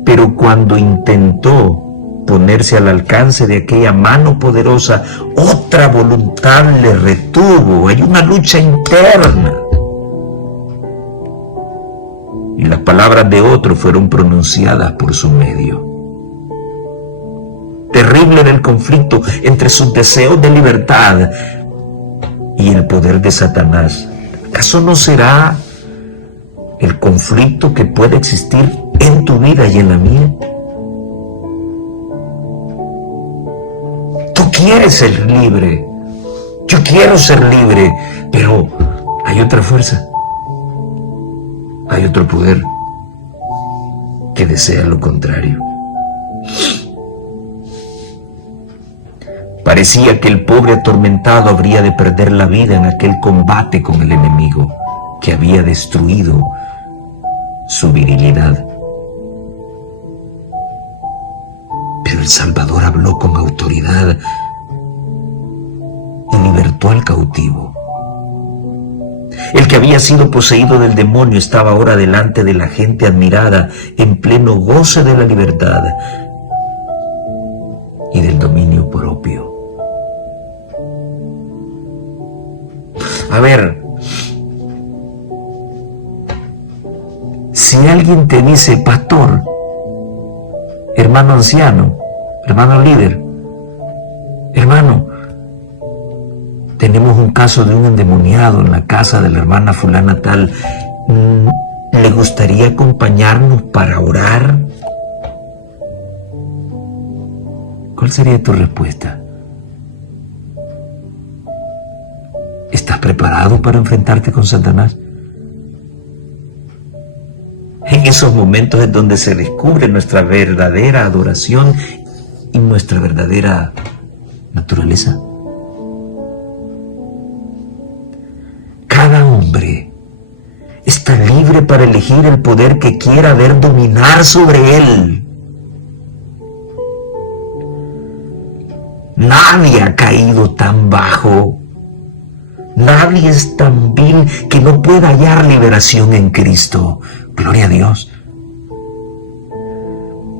pero cuando intentó ponerse al alcance de aquella mano poderosa, otra voluntad le retuvo. Hay una lucha interna. Y las palabras de otro fueron pronunciadas por su medio. Terrible era el conflicto entre sus deseos de libertad y el poder de Satanás. ¿Acaso no será el conflicto que puede existir en tu vida y en la mía? Tú quieres ser libre, yo quiero ser libre, pero hay otra fuerza, hay otro poder que desea lo contrario. Parecía que el pobre atormentado habría de perder la vida en aquel combate con el enemigo que había destruido su virilidad. Pero el Salvador habló con autoridad y libertó al cautivo. El que había sido poseído del demonio estaba ahora delante de la gente admirada, en pleno goce de la libertad y del dominio propio. A ver, si alguien te dice pastor, hermano anciano, hermano líder, hermano, tenemos un caso de un endemoniado en la casa de la hermana fulana tal, ¿le gustaría acompañarnos para orar? ¿Cuál sería tu respuesta? ¿Estás preparado para enfrentarte con Satanás? En esos momentos es donde se descubre nuestra verdadera adoración y nuestra verdadera naturaleza. Cada hombre está libre para elegir el poder que quiera ver dominar sobre él. Nadie ha caído tan bajo. Nadie es tan vil que no pueda hallar liberación en Cristo. Gloria a Dios.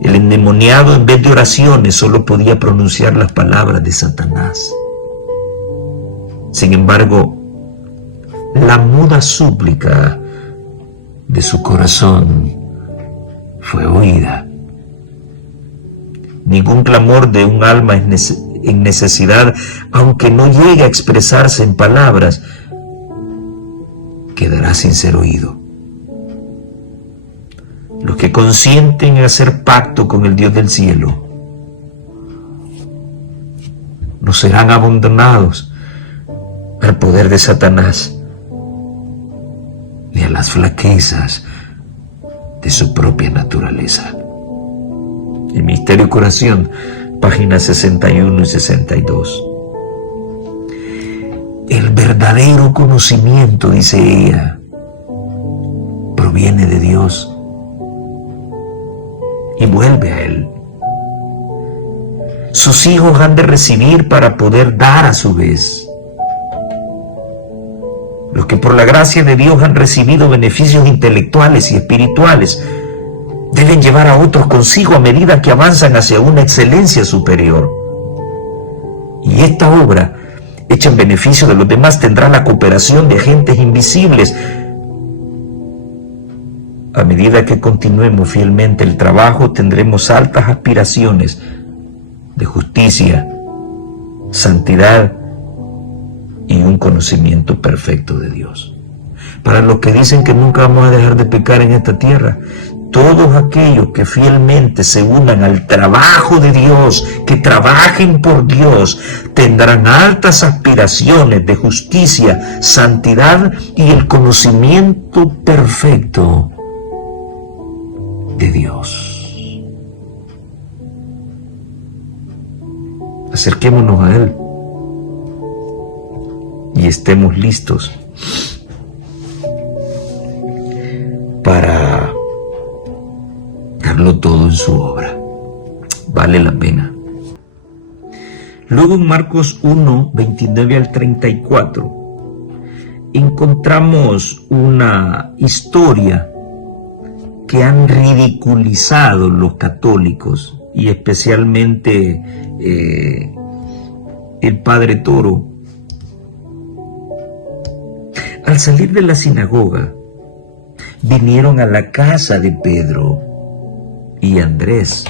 El endemoniado, en vez de oraciones, solo podía pronunciar las palabras de Satanás. Sin embargo, la muda súplica de su corazón fue oída. Ningún clamor de un alma en necesidad, aunque no llegue a expresarse en palabras, quedará sin ser oído. Los que consienten en hacer pacto con el Dios del cielo no serán abandonados al poder de Satanás ni a las flaquezas de su propia naturaleza. El Misterio y Curación, páginas 61 y 62. El verdadero conocimiento, dice ella, proviene de Dios y vuelve a Él. Sus hijos han de recibir para poder dar a su vez. Los que por la gracia de Dios han recibido beneficios intelectuales y espirituales deben llevar a otros consigo a medida que avanzan hacia una excelencia superior. Y esta obra, hecha en beneficio de los demás, tendrá la cooperación de agentes invisibles. A medida que continuemos fielmente el trabajo, tendremos altas aspiraciones de justicia, santidad y un conocimiento perfecto de Dios. Para los que dicen que nunca vamos a dejar de pecar en esta tierra, todos aquellos que fielmente se unan al trabajo de Dios, que trabajen por Dios, tendrán altas aspiraciones de justicia, santidad y el conocimiento perfecto de Dios. Acerquémonos a Él y estemos listos para darlo todo en su obra. Vale la pena. Luego en Marcos 1, 29 al 34, encontramos una historia que han ridiculizado los católicos y especialmente el padre Toro. Al salir de la sinagoga, vinieron a la casa de Pedro y Andrés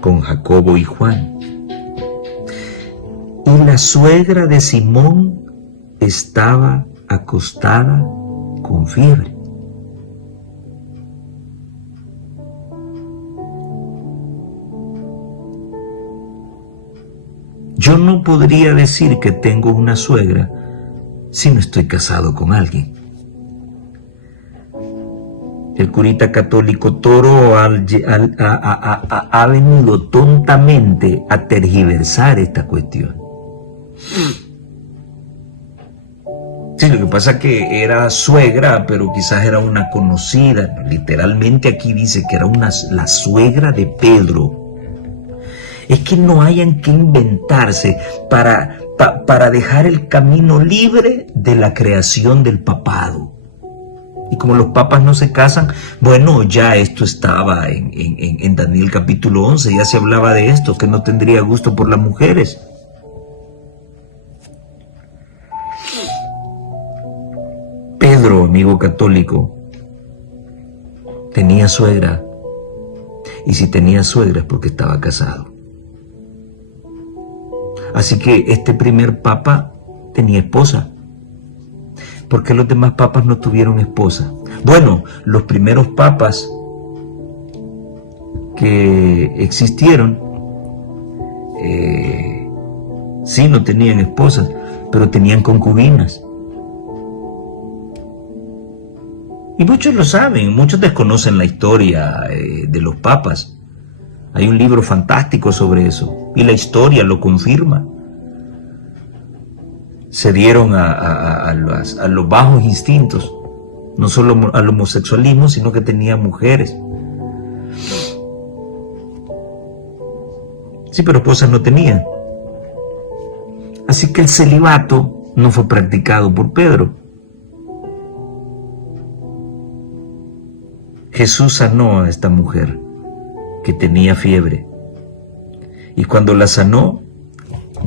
con Jacobo y Juan. Y la suegra de Simón estaba acostada con fiebre. Yo no podría decir que tengo una suegra si no estoy casado con alguien. El curita católico Toro ha venido tontamente a tergiversar esta cuestión. Sí, lo que pasa es que era suegra, pero quizás era una conocida. Literalmente aquí dice que era la suegra de Pedro. Es que no hayan que inventarse para dejar el camino libre de la creación del papado. Y como los papas no se casan, bueno, ya esto estaba en Daniel capítulo 11, ya se hablaba de esto, que no tendría gusto por las mujeres. amigo católico, tenía suegra, y si tenía suegra es porque estaba casado. Así que este primer papa tenía esposa. ¿Por qué los demás papas no tuvieron esposa? Bueno, los primeros papas que existieron, sí, no tenían esposas, pero tenían concubinas. Y muchos lo saben, muchos desconocen la historia de los papas. Hay un libro fantástico sobre eso, y la historia lo confirma. Se dieron a los bajos instintos, no solo al homosexualismo, sino que tenían mujeres. Sí, pero esposas no tenían. Así que el celibato no fue practicado por Pedro. Jesús sanó a esta mujer que tenía fiebre. Y cuando la sanó,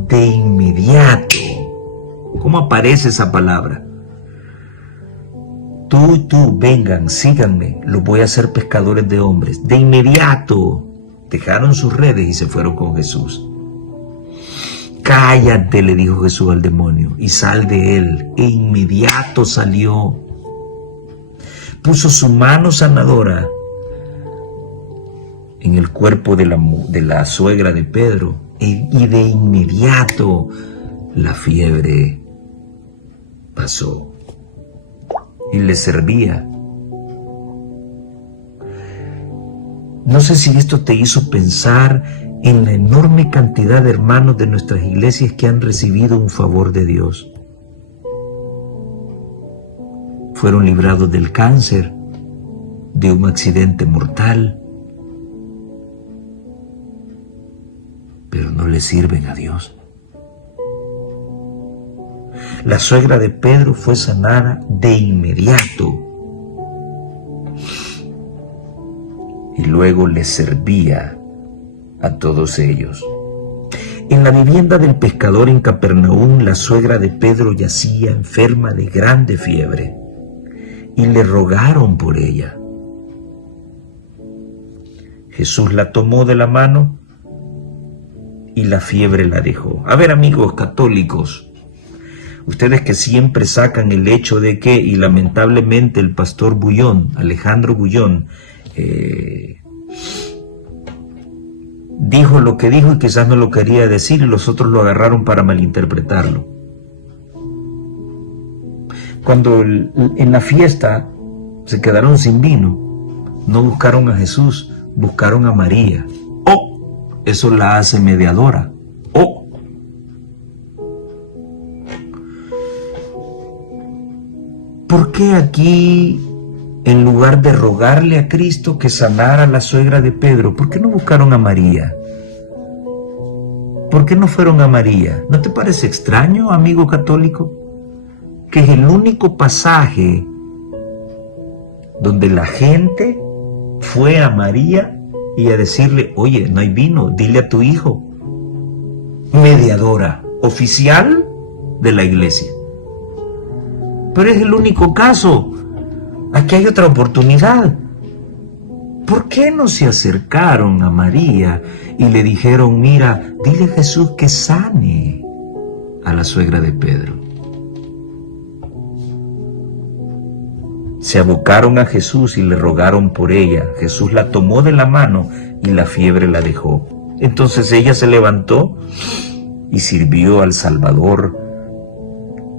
de inmediato, ¿cómo aparece esa palabra? Tú y tú, vengan, síganme, los voy a hacer pescadores de hombres. De inmediato dejaron sus redes y se fueron con Jesús. Cállate, le dijo Jesús al demonio, y sal de él. E inmediato salió. Puso su mano sanadora en el cuerpo de la suegra de Pedro, y de inmediato la fiebre pasó y le servía. No sé si esto te hizo pensar en la enorme cantidad de hermanos de nuestras iglesias que han recibido un favor de Dios. Fueron librados del cáncer, de un accidente mortal, pero no le sirven a Dios. La suegra de Pedro fue sanada de inmediato y luego le servía a todos ellos. En la vivienda del pescador en Capernaum, la suegra de Pedro yacía enferma de grande fiebre y le rogaron por ella. Jesús la tomó de la mano y la fiebre la dejó. A ver, amigos católicos, ustedes que siempre sacan el hecho de que, y lamentablemente el pastor Bullón, Alejandro Bullón, dijo lo que dijo y quizás no lo quería decir y los otros lo agarraron para malinterpretarlo. Cuando en la fiesta se quedaron sin vino, no buscaron a Jesús, buscaron a María. ¡Oh! Eso la hace mediadora. ¡Oh! ¿Por qué aquí, en lugar de rogarle a Cristo que sanara a la suegra de Pedro, por qué no buscaron a María? ¿Por qué no fueron a María? ¿No te parece extraño, amigo católico? Que es el único pasaje donde la gente fue a María y a decirle, oye, no hay vino, dile a tu hijo. Mediadora, oficial de la iglesia. Pero es el único caso. Aquí hay otra oportunidad. ¿Por qué no se acercaron a María y le dijeron, mira, dile a Jesús que sane a la suegra de Pedro? Se abocaron a Jesús y le rogaron por ella. Jesús la tomó de la mano y la fiebre la dejó. Entonces ella se levantó y sirvió al Salvador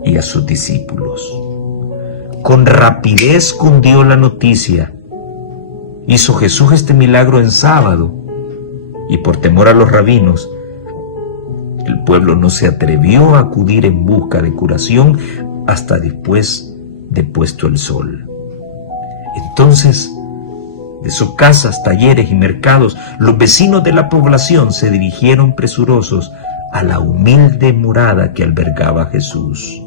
y a sus discípulos. Con rapidez cundió la noticia. Hizo Jesús este milagro en sábado y por temor a los rabinos, el pueblo no se atrevió a acudir en busca de curación hasta después de puesto el sol. Entonces, de sus casas, talleres y mercados, los vecinos de la población se dirigieron presurosos a la humilde morada que albergaba Jesús.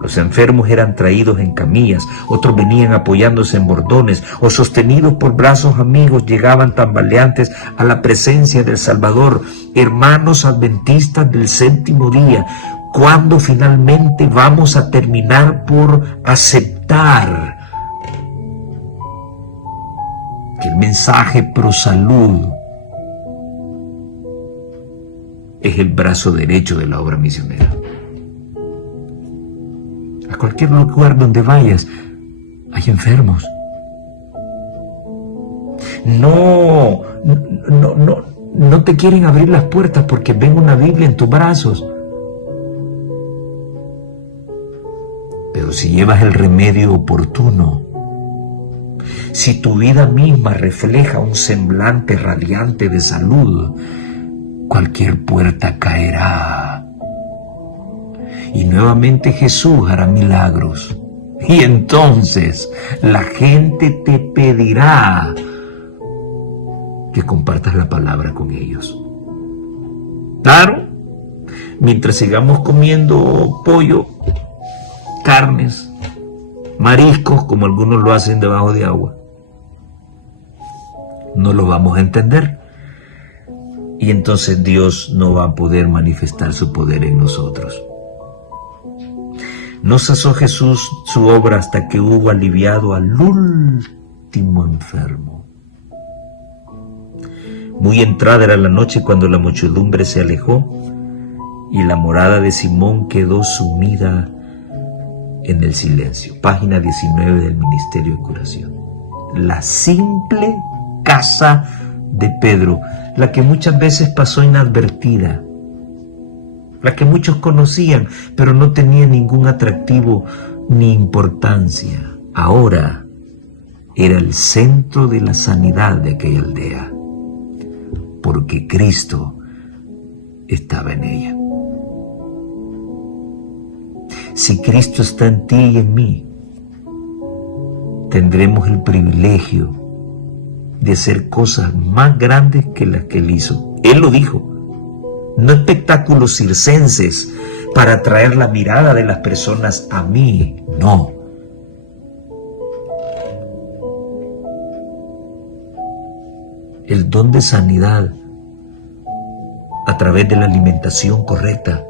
Los enfermos eran traídos en camillas, otros venían apoyándose en bordones o sostenidos por brazos amigos llegaban tambaleantes a la presencia del Salvador. Hermanos adventistas del séptimo día, ¿Cuándo finalmente vamos a terminar por aceptar que el mensaje pro salud es el brazo derecho de la obra misionera? A cualquier lugar donde vayas, hay enfermos. No te quieren abrir las puertas porque ven una Biblia en tus brazos. Pero si llevas el remedio oportuno, si tu vida misma refleja un semblante radiante de salud, cualquier puerta caerá. Y nuevamente Jesús hará milagros. Y entonces la gente te pedirá que compartas la palabra con ellos. Claro, mientras sigamos comiendo pollo, carnes, mariscos, como algunos lo hacen debajo de agua, no lo vamos a entender. Y entonces Dios no va a poder manifestar su poder en nosotros. No cesó Jesús su obra hasta que hubo aliviado al último enfermo. Muy entrada era la noche cuando la muchedumbre se alejó y la morada de Simón quedó sumida en el silencio. Página 19 del Ministerio de Curación. La simple casa de Pedro, la que muchas veces pasó inadvertida, la que muchos conocían, pero no tenía ningún atractivo ni importancia. Ahora era el centro de la sanidad de aquella aldea, porque Cristo estaba en ella. Si Cristo está en ti y en mí, tendremos el privilegio de hacer cosas más grandes que las que Él hizo. Él lo dijo. No espectáculos circenses para atraer la mirada de las personas a mí, no. El don de sanidad a través de la alimentación correcta,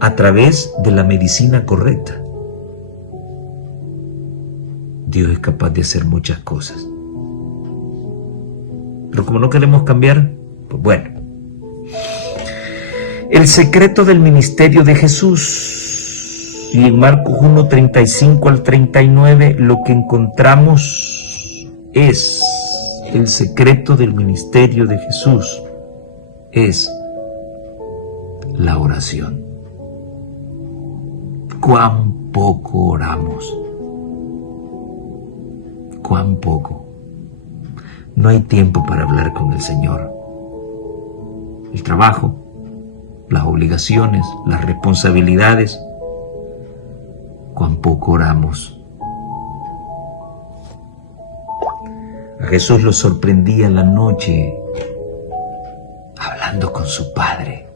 a través de la medicina correcta. Dios es capaz de hacer muchas cosas. Pero como no queremos cambiar, pues bueno. El secreto del ministerio de Jesús. Y en Marcos 1, 35 al 39, lo que encontramos es el secreto del ministerio de Jesús. Es la oración. Cuán poco oramos. Cuán poco. No hay tiempo para hablar con el Señor. El trabajo, las obligaciones, las responsabilidades. Cuán poco oramos. A Jesús lo sorprendía la noche hablando con su Padre.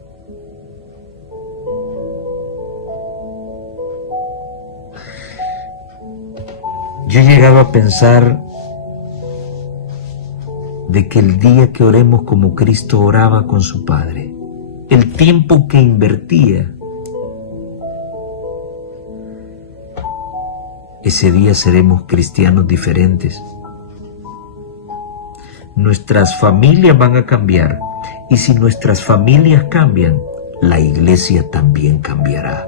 Yo he llegado a pensar de que el día que oremos como Cristo oraba con su Padre, el tiempo que invertía, ese día seremos cristianos diferentes. Nuestras familias van a cambiar, y si nuestras familias cambian, la iglesia también cambiará.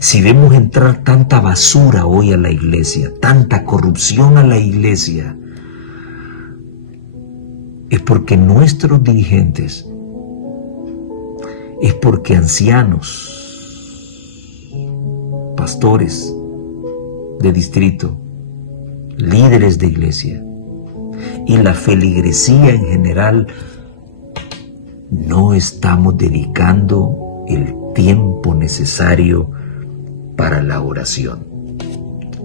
Si vemos entrar tanta basura hoy a la iglesia, tanta corrupción a la iglesia, es porque nuestros dirigentes, es porque ancianos, pastores de distrito, líderes de iglesia y la feligresía en general, no estamos dedicando el tiempo necesario para la oración.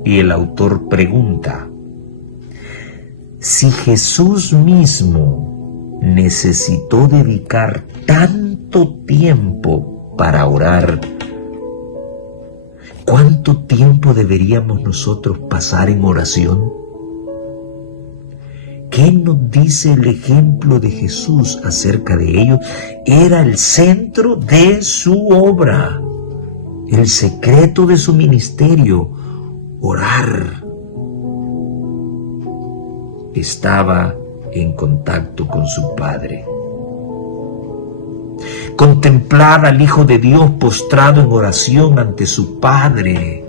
Y el autor pregunta, si Jesús mismo necesitó dedicar tanto tiempo para orar, ¿cuánto tiempo deberíamos nosotros pasar en oración? ¿Qué nos dice el ejemplo de Jesús acerca de ello? Era el centro de su obra, el secreto de su ministerio, orar. Estaba en contacto con su Padre. Contemplar al Hijo de Dios postrado en oración ante su Padre.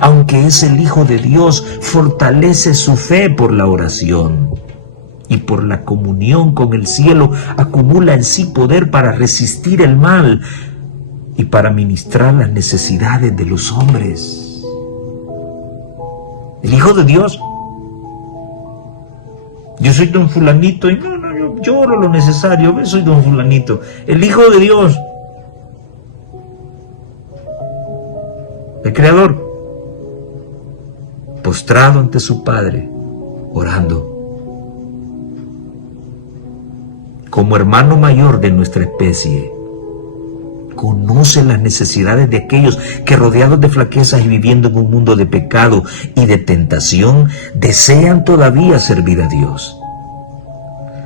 Aunque es el Hijo de Dios, fortalece su fe por la oración y por la comunión con el cielo, acumula en sí poder para resistir el mal y para ministrar las necesidades de los hombres. El Hijo de Dios, yo soy don fulanito y yo lloro lo necesario, yo soy don fulanito. El Hijo de Dios, el Creador, postrado ante su Padre, orando. Como hermano mayor de nuestra especie, conoce las necesidades de aquellos que, rodeados de flaquezas y viviendo en un mundo de pecado y de tentación, desean todavía servir a Dios.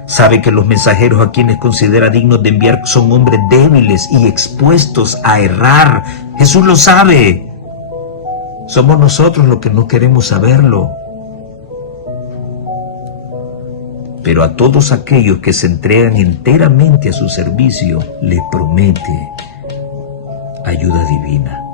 Sabe que los mensajeros a quienes considera dignos de enviar son hombres débiles y expuestos a errar. Jesús lo sabe. Somos nosotros los que no queremos saberlo. Pero a todos aquellos que se entregan enteramente a su servicio, les promete ayuda divina.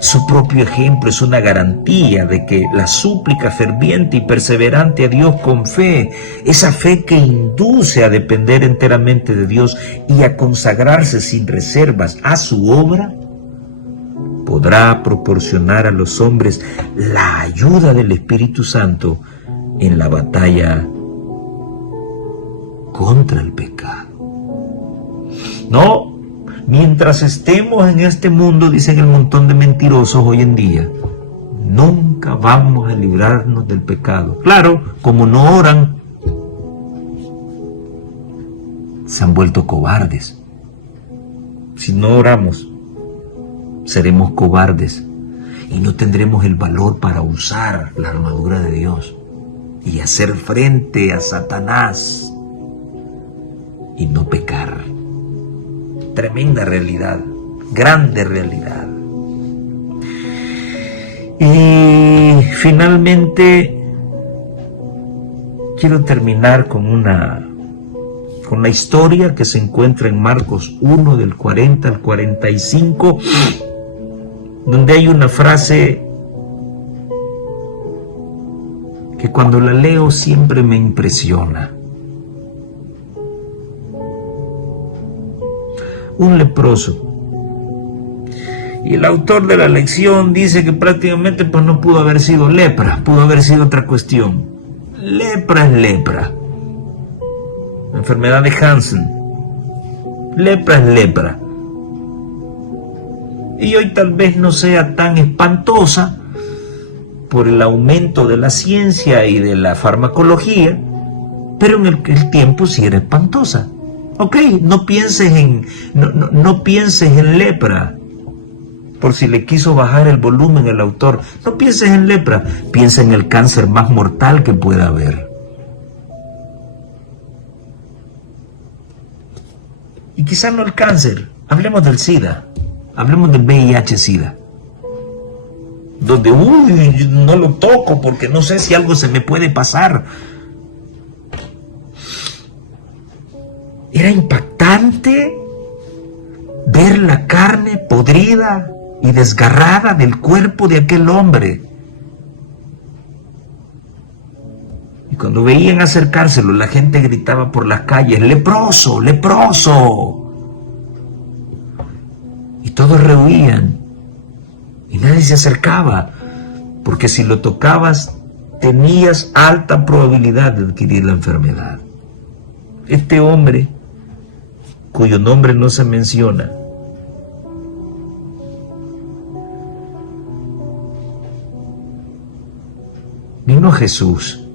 Su propio ejemplo es una garantía de que la súplica ferviente y perseverante a Dios con fe, esa fe que induce a depender enteramente de Dios y a consagrarse sin reservas a su obra, podrá proporcionar a los hombres la ayuda del Espíritu Santo en la batalla contra el pecado. No, mientras estemos en este mundo, dicen el montón de mentirosos hoy en día, nunca vamos a librarnos del pecado. Claro, como no oran, se han vuelto cobardes. Si no oramos, seremos cobardes y no tendremos el valor para usar la armadura de Dios y hacer frente a Satanás y no pecar. Tremenda realidad, grande realidad. Y finalmente quiero terminar con la historia que se encuentra en Marcos 1 del 40 al 45, donde hay una frase que cuando la leo siempre me impresiona. Un leproso. Y el autor de la lección dice que prácticamente pues no pudo haber sido lepra, pudo haber sido otra cuestión. Lepra es lepra. La enfermedad de Hansen. Lepra es lepra. Y hoy tal vez no sea tan espantosa por el aumento de la ciencia y de la farmacología, pero en el tiempo sí era espantosa. Ok, no pienses en lepra, por si le quiso bajar el volumen el autor. No pienses en lepra, piensa en el cáncer más mortal que pueda haber. Y quizá no el cáncer, hablemos del SIDA, hablemos del VIH-SIDA, donde no lo toco porque no sé si algo se me puede pasar. Era impactante ver la carne podrida y desgarrada del cuerpo de aquel hombre. Y cuando veían acercárselo, la gente gritaba por las calles: ¡leproso, leproso! Y todos rehuían y nadie se acercaba, porque si lo tocabas tenías alta probabilidad de adquirir la enfermedad. Este hombre, cuyo nombre no se menciona, vino a Jesús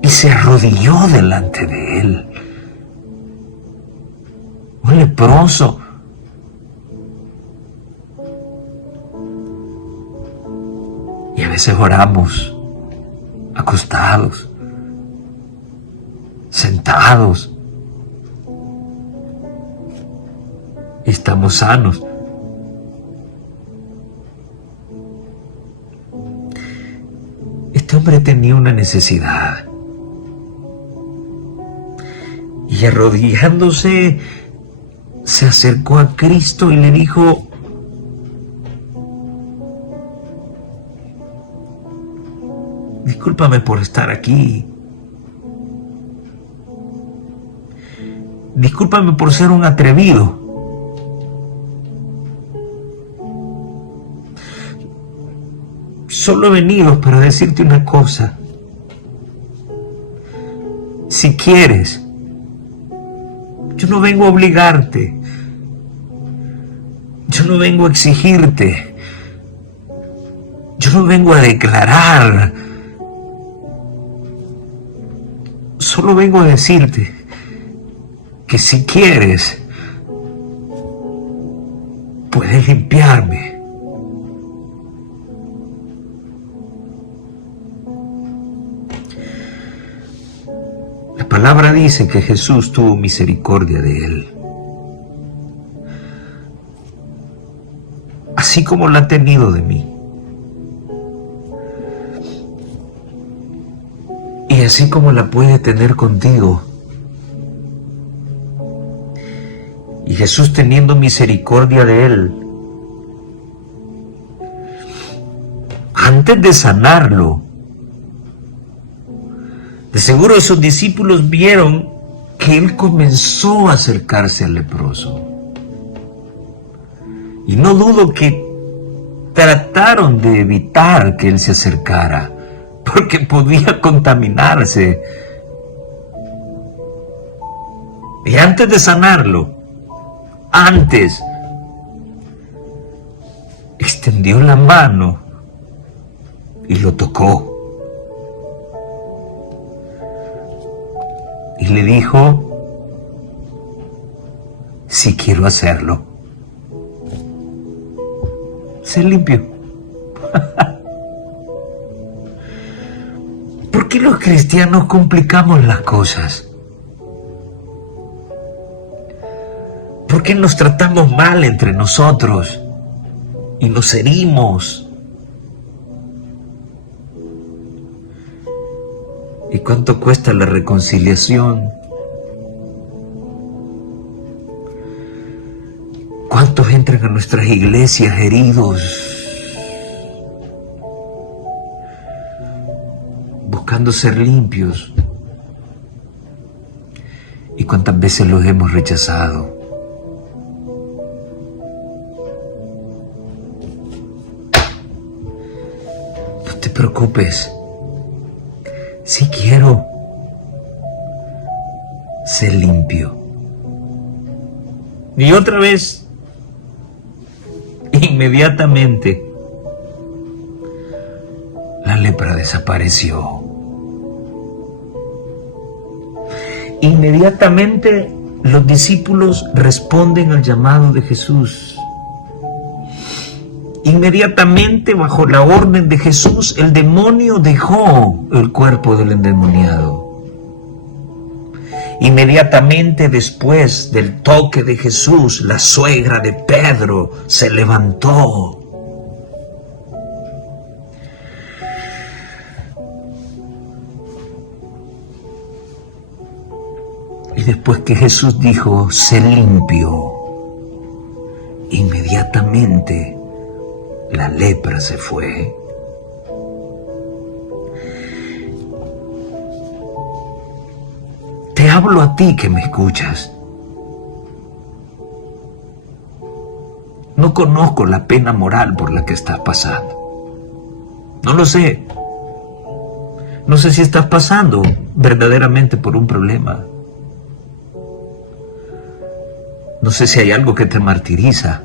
y se arrodilló delante de él. Un leproso veces oramos acostados, sentados, y estamos sanos. Este hombre tenía una necesidad y arrodillándose se acercó a Cristo y le dijo: discúlpame por estar aquí. Discúlpame por ser un atrevido. Solo he venido para decirte una cosa. Si quieres, yo no vengo a obligarte. Yo no vengo a exigirte. Yo no vengo a declarar. Solo vengo a decirte que si quieres, puedes limpiarme. La palabra dice que Jesús tuvo misericordia de él, así como la ha tenido de mí. Y así como la puede tener contigo. Y Jesús, teniendo misericordia de él, antes de sanarlo, de seguro sus discípulos vieron que él comenzó a acercarse al leproso. Y no dudo que trataron de evitar que él se acercara, porque podía contaminarse. Y antes de sanarlo, extendió la mano y lo tocó. Y le dijo: si quiero hacerlo, sé limpio. ¿Por qué los cristianos complicamos las cosas? ¿Por qué nos tratamos mal entre nosotros y nos herimos? ¿Y cuánto cuesta la reconciliación? ¿Cuántos entran a nuestras iglesias heridos, buscando ser limpios? ¿Y cuántas veces los hemos rechazado? No te preocupes. Si quiero ser limpio. Y otra vez, inmediatamente, la lepra desapareció. Inmediatamente los discípulos responden al llamado de Jesús. Inmediatamente, bajo la orden de Jesús, el demonio dejó el cuerpo del endemoniado. Inmediatamente después del toque de Jesús, la suegra de Pedro se levantó. Y después que Jesús dijo: sé limpio, inmediatamente la lepra se fue. Te hablo a ti que me escuchas. No conozco la pena moral por la que estás pasando. No lo sé. No sé si estás pasando verdaderamente por un problema. No sé si hay algo que te martiriza.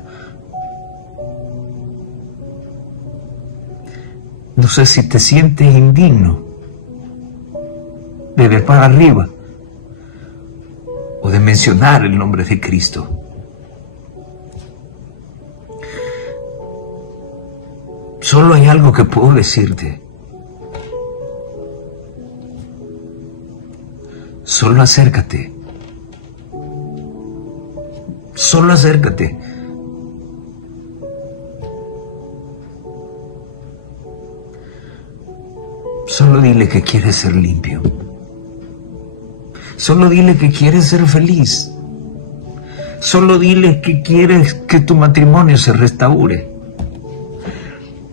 No sé si te sientes indigno de ver para arriba o de mencionar el nombre de Cristo. Solo hay algo que puedo decirte. Solo acércate. Solo acércate. Solo dile que quieres ser limpio. Solo dile que quieres ser feliz. Solo dile que quieres que tu matrimonio se restaure.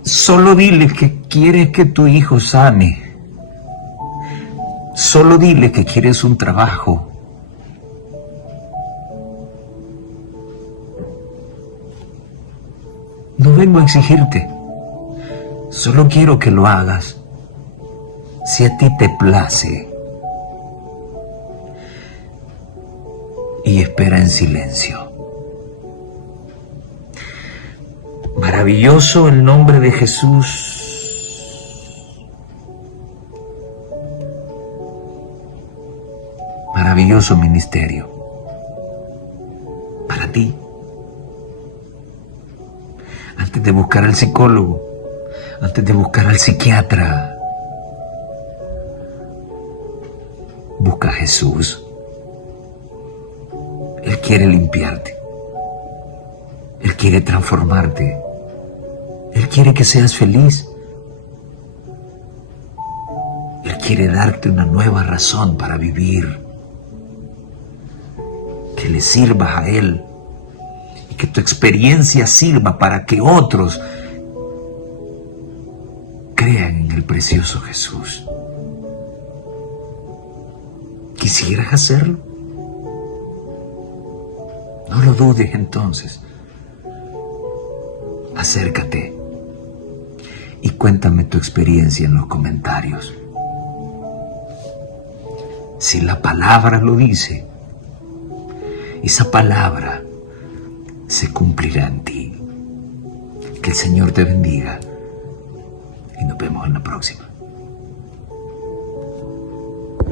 Solo dile que quieres que tu hijo sane. Solo dile que quieres un trabajo. No vengo a exigirte. Solo quiero que lo hagas si a ti te place. Y espera en silencio. Maravilloso el nombre de Jesús. Maravilloso ministerio. Para ti. Antes de buscar al psicólogo, antes de buscar al psiquiatra, busca a Jesús. Él quiere limpiarte. Él quiere transformarte. Él quiere que seas feliz. Él quiere darte una nueva razón para vivir. Que le sirvas a Él. Y que tu experiencia sirva para que otros crean en el precioso Jesús. ¿Quisieras hacerlo? No lo dudes entonces. Acércate y cuéntame tu experiencia en los comentarios. Si la palabra lo dice, esa palabra se cumplirá en ti. Que el Señor te bendiga y nos vemos en la próxima.